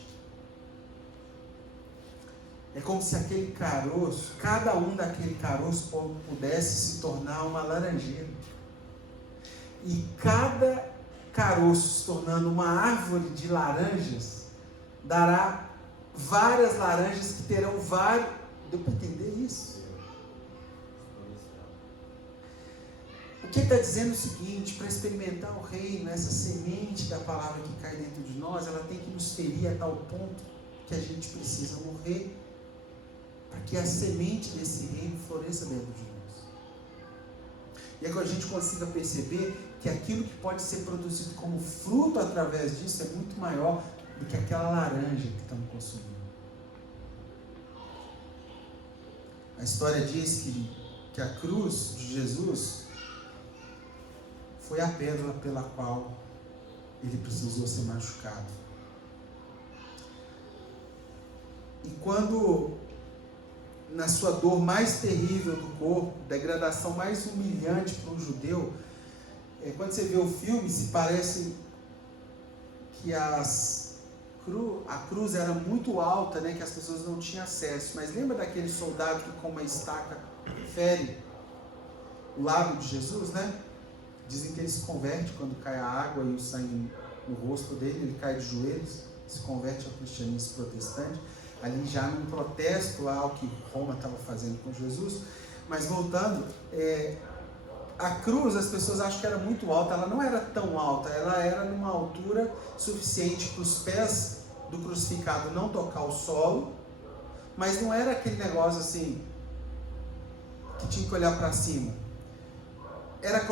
É como se aquele caroço, cada um daquele caroço pudesse se tornar uma laranjeira. E cada caroço se tornando uma árvore de laranjas, dará várias laranjas que terão vários... Deu para entender isso? O que está dizendo é o seguinte: para experimentar o reino, essa semente da palavra que cai dentro de nós, ela tem que nos ferir a tal ponto que a gente precisa morrer, para que a semente desse reino floresça dentro de nós. E é que a gente consiga perceber que aquilo que pode ser produzido como fruto através disso é muito maior do que aquela laranja que estamos consumindo. A história diz que a cruz de Jesus foi a pérola pela qual ele precisou ser machucado. E quando, na sua dor mais terrível do corpo, degradação mais humilhante para um judeu, quando você vê o filme, se parece que a cruz era muito alta, né, que as pessoas não tinham acesso. Mas lembra daquele soldado que com uma estaca fere o lado de Jesus, né? Dizem que ele se converte quando cai a água e o sangue no rosto dele, ele cai de joelhos, se converte ao cristianismo protestante, ali já num protesto ao que Roma estava fazendo com Jesus. Mas voltando, a cruz, as pessoas acham que era muito alta. Ela não era tão alta, ela era numa altura suficiente para os pés do crucificado não tocar o solo, mas não era aquele negócio assim, que tinha que olhar para cima. Era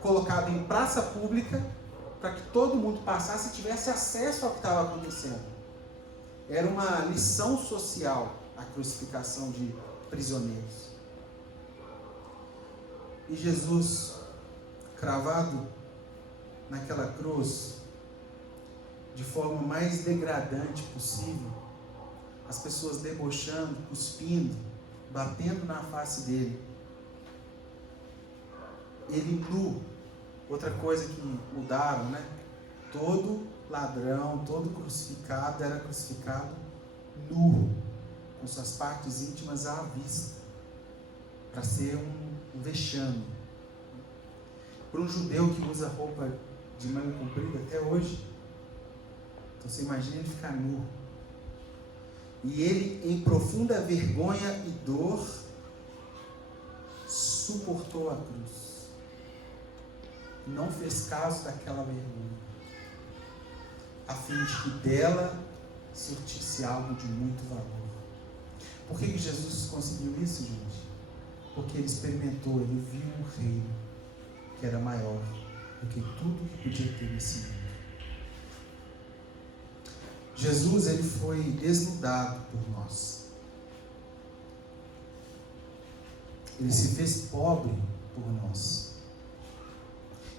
colocado em praça pública, para que todo mundo passasse e tivesse acesso ao que estava acontecendo. Era uma lição social, a crucificação de prisioneiros. E Jesus, cravado naquela cruz, de forma mais degradante possível, as pessoas debochando, cuspindo, batendo na face dele. Ele nu. Outra coisa que mudaram, né? Todo ladrão, todo crucificado era crucificado nu, com suas partes íntimas à vista, para ser um vexame. Para um judeu que usa roupa de manga comprida até hoje, então você imagina ele ficar nu. E ele, em profunda vergonha e dor, suportou a cruz. Não fez caso daquela vergonha, a fim de que dela surtisse algo de muito valor. Por que Jesus conseguiu isso, gente? Porque ele experimentou, ele viu um reino que era maior do que tudo que podia ter nesse mundo. Jesus, ele foi desnudado por nós. Ele se fez pobre por nós.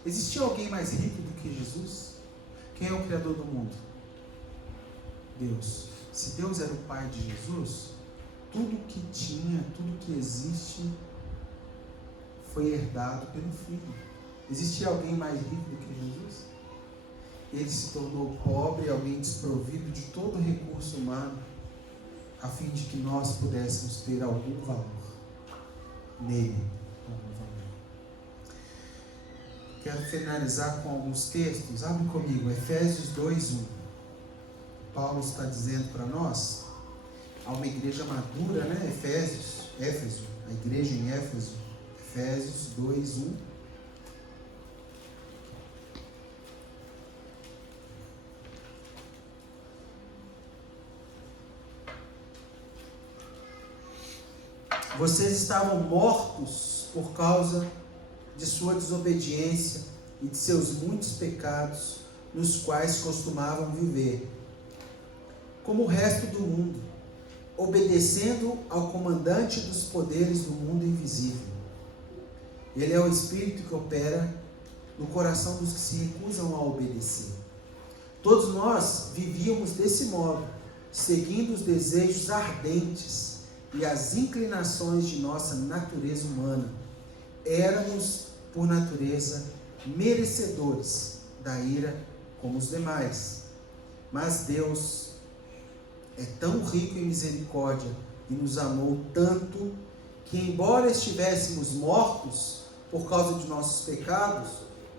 Existia alguém mais rico do que Jesus? Quem é o Criador do mundo? Deus. Se Deus era o Pai de Jesus, tudo que tinha, tudo que existe, foi herdado pelo Filho. Existia alguém mais rico do que Jesus? Ele se tornou pobre, alguém desprovido de todo recurso humano, a fim de que nós pudéssemos ter algum valor nele. Quero finalizar com alguns textos. Abre comigo, Efésios 2:1. Paulo está dizendo para nós, há uma igreja madura, né? Éfeso, a igreja em Éfeso. Efésios 2:1. Vocês estavam mortos por causa de sua desobediência e de seus muitos pecados, nos quais costumavam viver, como o resto do mundo, obedecendo ao comandante dos poderes do mundo invisível. Ele é o Espírito que opera no coração dos que se recusam a obedecer. Todos nós vivíamos desse modo, seguindo os desejos ardentes e as inclinações de nossa natureza humana. Éramos, por natureza, merecedores da ira como os demais. Mas Deus é tão rico em misericórdia e nos amou tanto que, embora estivéssemos mortos por causa de nossos pecados,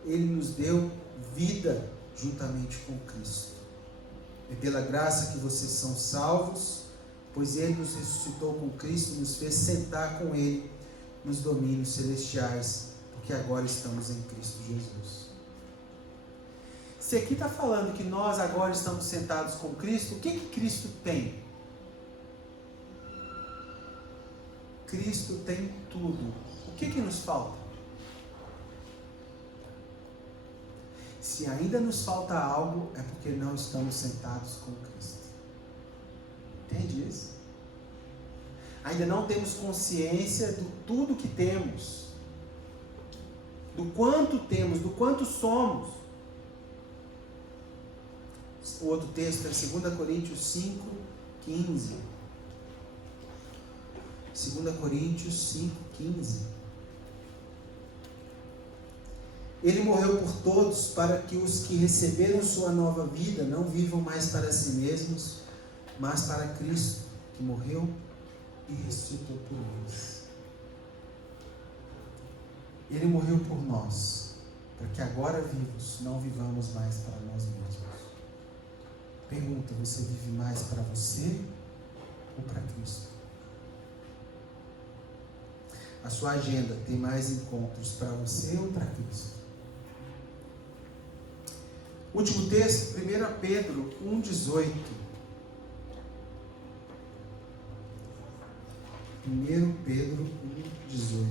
Ele nos deu vida juntamente com Cristo. É pela graça que vocês são salvos, pois Ele nos ressuscitou com Cristo e nos fez sentar com Ele nos domínios celestiais, porque agora estamos em Cristo Jesus. Se aqui está falando que nós agora estamos sentados com Cristo, o que Cristo tem? Cristo tem tudo. O que nos falta? Se ainda nos falta algo, é porque não estamos sentados com Cristo. Entende isso? Ainda não temos consciência de tudo que temos, do quanto temos, do quanto somos. O outro texto é 2 Coríntios 5:15. 2 Coríntios 5:15. Ele morreu por todos, para que os que receberam sua nova vida não vivam mais para si mesmos, mas para Cristo, que morreu e ressuscitou por eles. Ele morreu por nós, para que agora vivos não vivamos mais para nós mesmos. Pergunta: você vive mais para você ou para Cristo? A sua agenda tem mais encontros para você ou para Cristo? Último texto, 1 Pedro 1,18. 1 Pedro 1,18.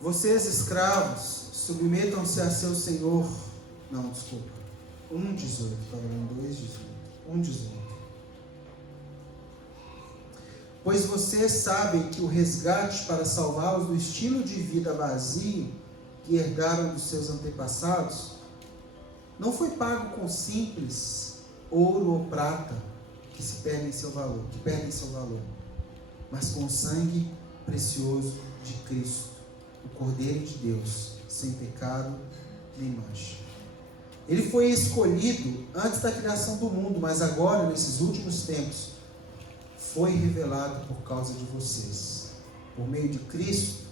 Vocês, escravos, submetam-se a seu Senhor. Não, desculpa. 1,18. Estava lendo 2,18. 1,18. Pois vocês sabem que o resgate para salvá-los do estilo de vida vazio que herdaram dos seus antepassados não foi pago com simples ouro ou prata, que perdem seu valor, mas com o sangue precioso de Cristo, o Cordeiro de Deus, sem pecado nem mancha. Ele foi escolhido antes da criação do mundo, mas agora, nesses últimos tempos, foi revelado por causa de vocês. Por meio de Cristo,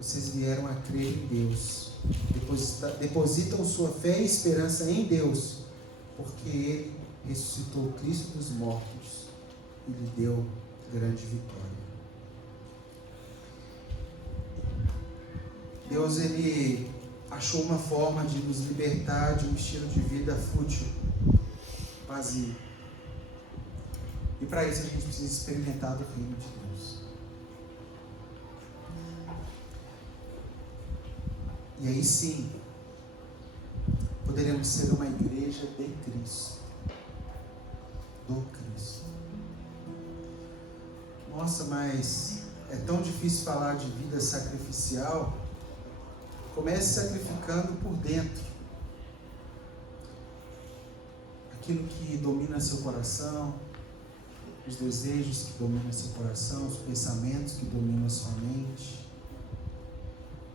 vocês vieram a crer em Deus. Depositam sua fé e esperança em Deus, porque Ele ressuscitou Cristo dos mortos e lhe deu grande vitória. Deus, Ele achou uma forma de nos libertar de um estilo de vida fútil, vazio. E para isso a gente precisa experimentar do reino de Deus. E aí sim, poderemos ser uma igreja de Cristo. Do Cristo. Nossa, mas é tão difícil falar de vida sacrificial. Comece sacrificando por dentro. Aquilo que domina seu coração, os desejos que dominam seu coração, os pensamentos que dominam sua mente.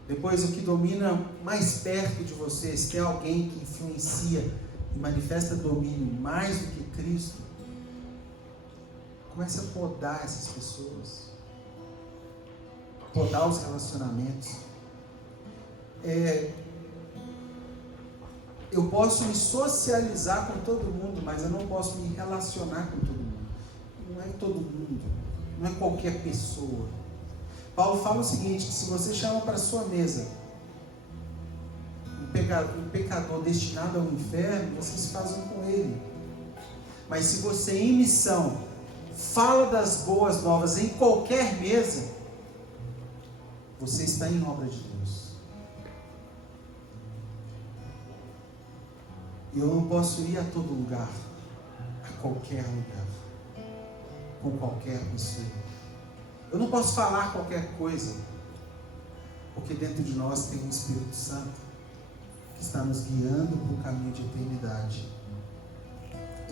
Depois, o que domina mais perto de você, se tem alguém que influencia e manifesta domínio mais do que Cristo, comece a podar essas pessoas, podar os relacionamentos. Eu posso me socializar com todo mundo, mas eu não posso me relacionar com todo mundo. Não é todo mundo, não é qualquer pessoa. Paulo fala o seguinte, que se você chama para a sua mesa um pecador destinado ao inferno, vocês fazem com ele. Mas se você em missão fala das boas novas em qualquer mesa, você está em obra de Deus. E eu não posso ir a todo lugar, a qualquer lugar, com qualquer pessoa. Eu não posso falar qualquer coisa, porque dentro de nós tem um Espírito Santo que está nos guiando para o caminho de eternidade.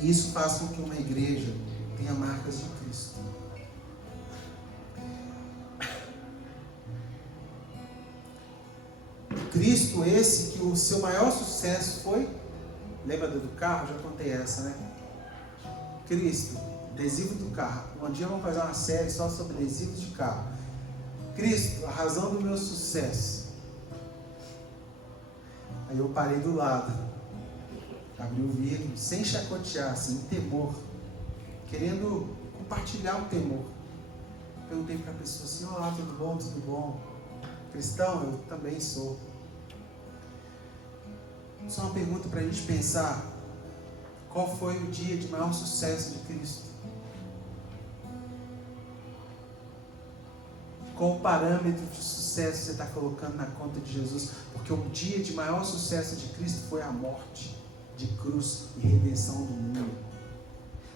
E isso faz com que uma igreja tenha marcas de Cristo. Cristo esse que o seu maior sucesso foi, lembra do carro? Já contei essa, né? Cristo, adesivo do carro. Um dia vamos fazer uma série só sobre adesivos de carro. Cristo, a razão do meu sucesso. Aí eu parei do lado, abri o vidro, sem chacotear, sem temor, querendo compartilhar o temor. Perguntei para a pessoa assim: olá, tudo bom? Tudo bom? Cristão? Eu também sou. Só uma pergunta para a gente pensar: qual foi o dia de maior sucesso de Cristo? Qual o parâmetro de sucesso você está colocando na conta de Jesus? Porque o dia de maior sucesso de Cristo foi a morte de cruz e redenção do mundo.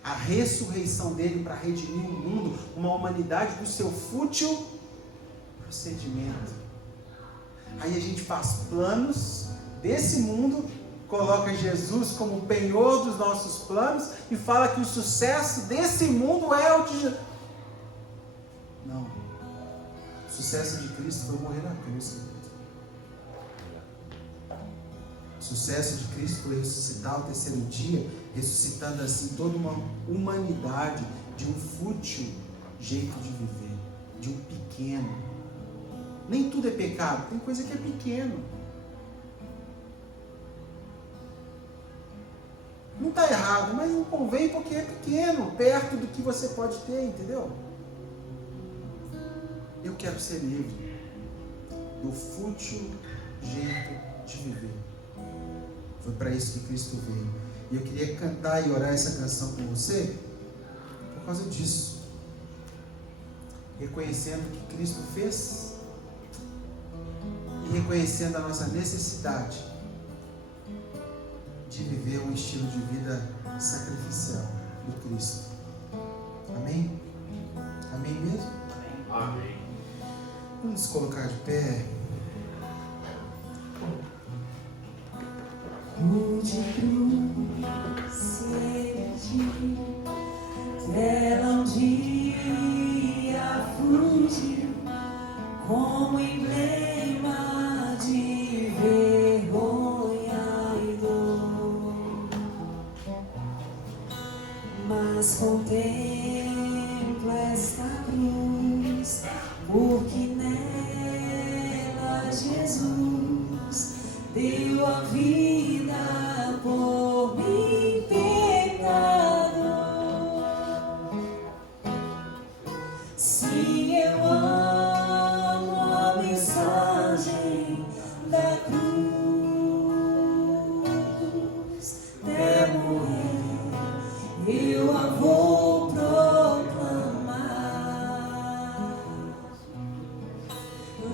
A ressurreição dele para redimir o mundo, uma humanidade do seu fútil procedimento. Aí a gente faz planos desse mundo, coloca Jesus como o penhor dos nossos planos e fala que o sucesso desse mundo é o de Jesus. Não. O sucesso de Cristo foi morrer na cruz. O sucesso de Cristo foi ressuscitar ao terceiro dia, ressuscitando assim toda uma humanidade de um fútil jeito de viver, de um pequeno. Nem tudo é pecado, tem coisa que é pequeno. Não está errado, mas não convém porque é pequeno, perto do que você pode ter, entendeu? Eu quero ser livre do fútil jeito de viver. Foi para isso que Cristo veio. E eu queria cantar e orar essa canção com você por causa disso. Reconhecendo o que Cristo fez e reconhecendo a nossa necessidade de viver um estilo de vida sacrificial do Cristo. Amém? Amém mesmo? Amém. Vamos nos colocar de pé. O de cruz, que ela um dia fugiu como emblema de vergonha e dor. Mas contemplo esta cruz, porque nela Jesus deu a vida por mim, pecador. Sim, eu amo a mensagem da cruz, até morrer eu a vou proclamar.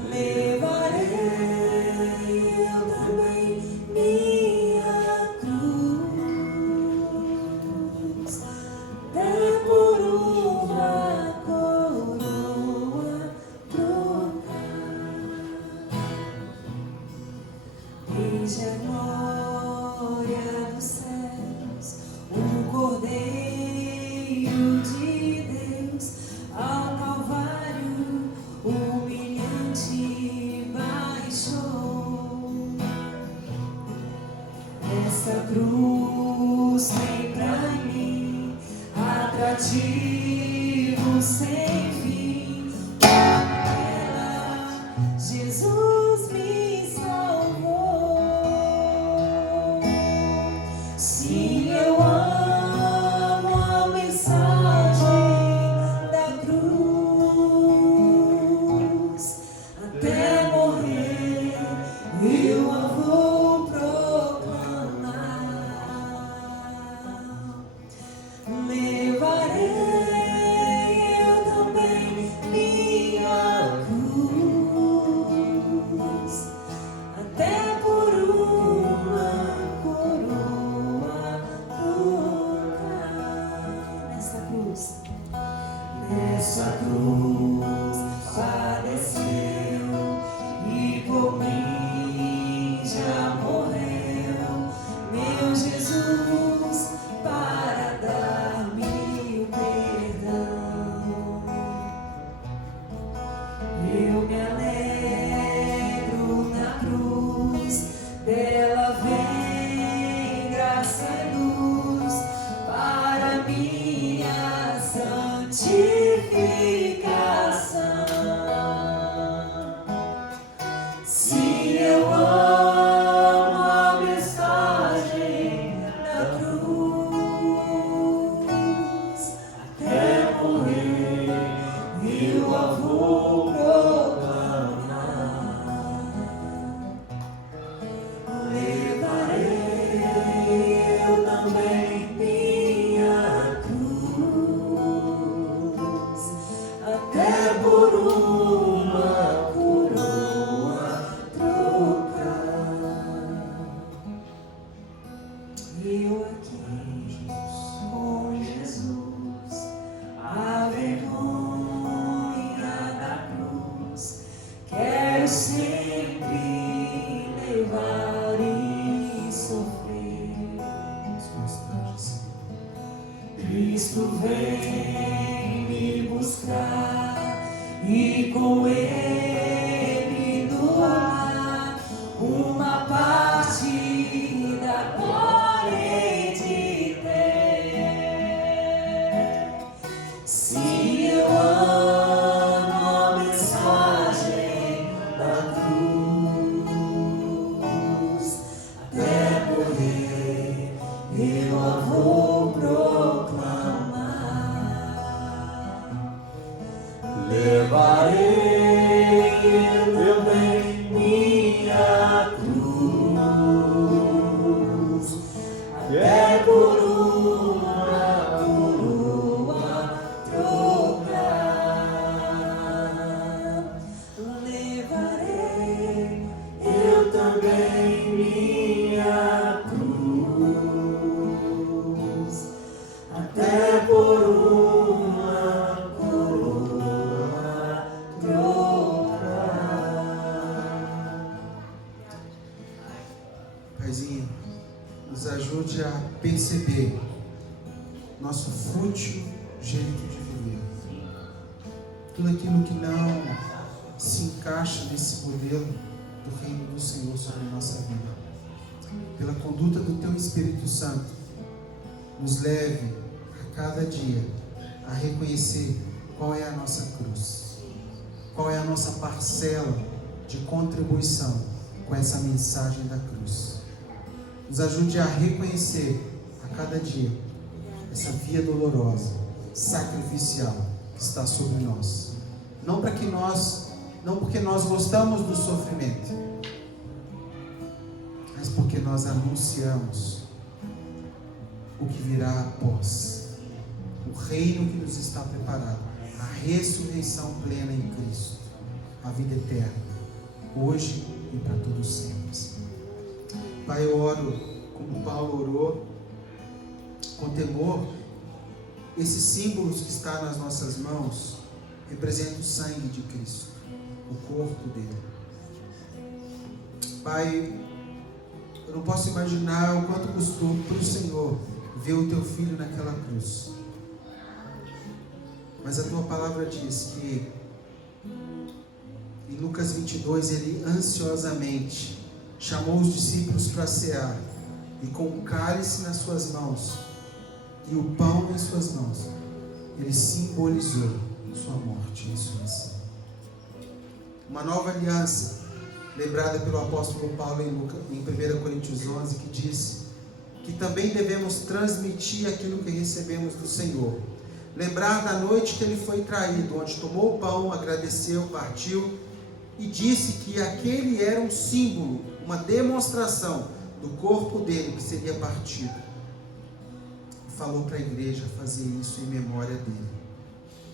Levarei eu também minha cruz, até por uma coroa trocar. Desde a glória dos céus, o Cordeiro de Deus, ao Calvário humilhante baixou. Essa cruz tem pra mim atrativo sem fim. Ela, Jesus me salvou. Sim, eu amo a mensagem da cruz, até morrer eu a vou proclamar. Levarei eu também minha cruz, até por uma coroa trocar. Nessa cruz padeceu e por mim já morreu meu Jesus para dar-me o perdão. Eu me alegro na cruz, dela vem graça e luz para minha santificação. Se eu amo a mensagem da cruz, até morrer eu a vou proclamar. Levarei eu também minha cruz, até por uma coroa trocar. Eu aqui com Jesus, a vergonha da cruz, quero sempre levar e sofrer. Cristo vem me buscar e com Ele doar uma parte da glória de ter. Se eu amo a mensagem da cruz, até morrer eu a vou proclamar. Levarei também minha cruz, até por uma coroa trocar. Levarei eu também minha cruz, até por uma coroa trocar. Paizinho, nos ajude a perceber nosso fútil jeito de viver. Tudo aquilo que não se encaixa nesse modelo do reino do Senhor sobre a nossa vida. Pela conduta do Teu Espírito Santo, nos leve a cada dia a reconhecer qual é a nossa cruz, qual é a nossa parcela de contribuição com essa mensagem da cruz. Nos ajude a reconhecer a cada dia essa via dolorosa, sacrificial que está sobre nós. Não porque nós gostamos do sofrimento, mas porque nós anunciamos o que virá após, o reino que nos está preparado, a ressurreição plena em Cristo, a vida eterna, hoje e para todos sempre. Pai, eu oro como Paulo orou, com temor. Esses símbolos que estão nas nossas mãos representam o sangue de Cristo, o corpo dele. Pai, eu não posso imaginar o quanto custou para o Senhor ver o teu filho naquela cruz. Mas a tua palavra diz que em Lucas 22 ele ansiosamente chamou os discípulos para cear, e com o cálice nas suas mãos e o pão em suas mãos, ele simbolizou sua morte e ressurreição. Uma nova aliança, lembrada pelo apóstolo Paulo em 1 Coríntios 11, que diz que também devemos transmitir aquilo que recebemos do Senhor. Lembrar da noite que ele foi traído, onde tomou o pão, agradeceu, partiu e disse que aquele era um símbolo, uma demonstração do corpo dele que seria partido. E falou para a igreja fazer isso em memória dele.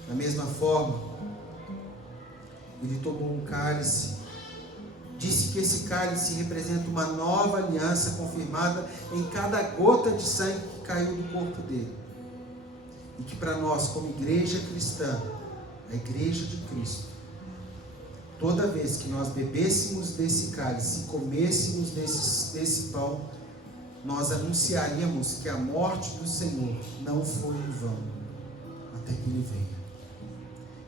Da mesma forma, ele tomou um cálice, disse que esse cálice representa uma nova aliança confirmada em cada gota de sangue que caiu do corpo dele. E que para nós, como igreja cristã, a igreja de Cristo, toda vez que nós bebêssemos desse cálice e comêssemos desse pão, nós anunciaríamos que a morte do Senhor não foi em vão, até que Ele venha.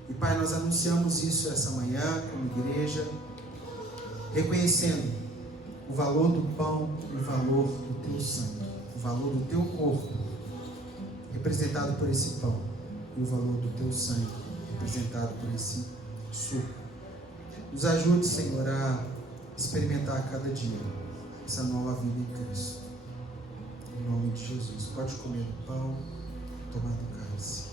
E Pai, nós anunciamos isso essa manhã como igreja, reconhecendo o valor do pão e o valor do Teu sangue, o valor do Teu corpo, representado por esse pão, e o valor do Teu sangue, representado por esse suco. Nos ajude, Senhor, a experimentar a cada dia essa nova vida em Cristo. Em nome de Jesus. Pode comer do pão, tomar do cálice.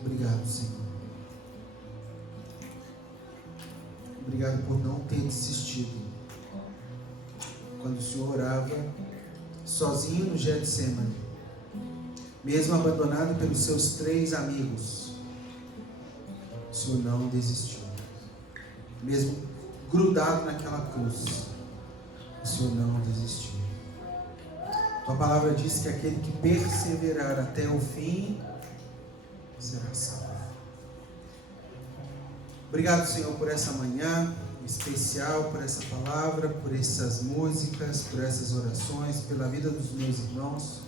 Obrigado, Senhor. Obrigado por não ter desistido. Quando o Senhor orava sozinho no Getsemane, mesmo abandonado pelos seus 3 amigos, o Senhor não desistiu. Mesmo grudado naquela cruz, o Senhor não desistiu. Tua palavra diz que aquele que perseverar até o fim será salvo. Obrigado, Senhor, por essa manhã especial, por essa palavra, por essas músicas, por essas orações, pela vida dos meus irmãos.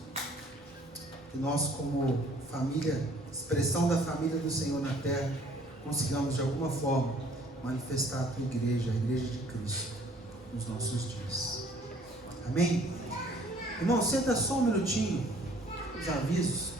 Que nós, como família, expressão da família do Senhor na terra, consigamos de alguma forma manifestar a tua igreja, a igreja de Cristo, nos nossos dias. Amém? Irmão, senta só um minutinho, os avisos.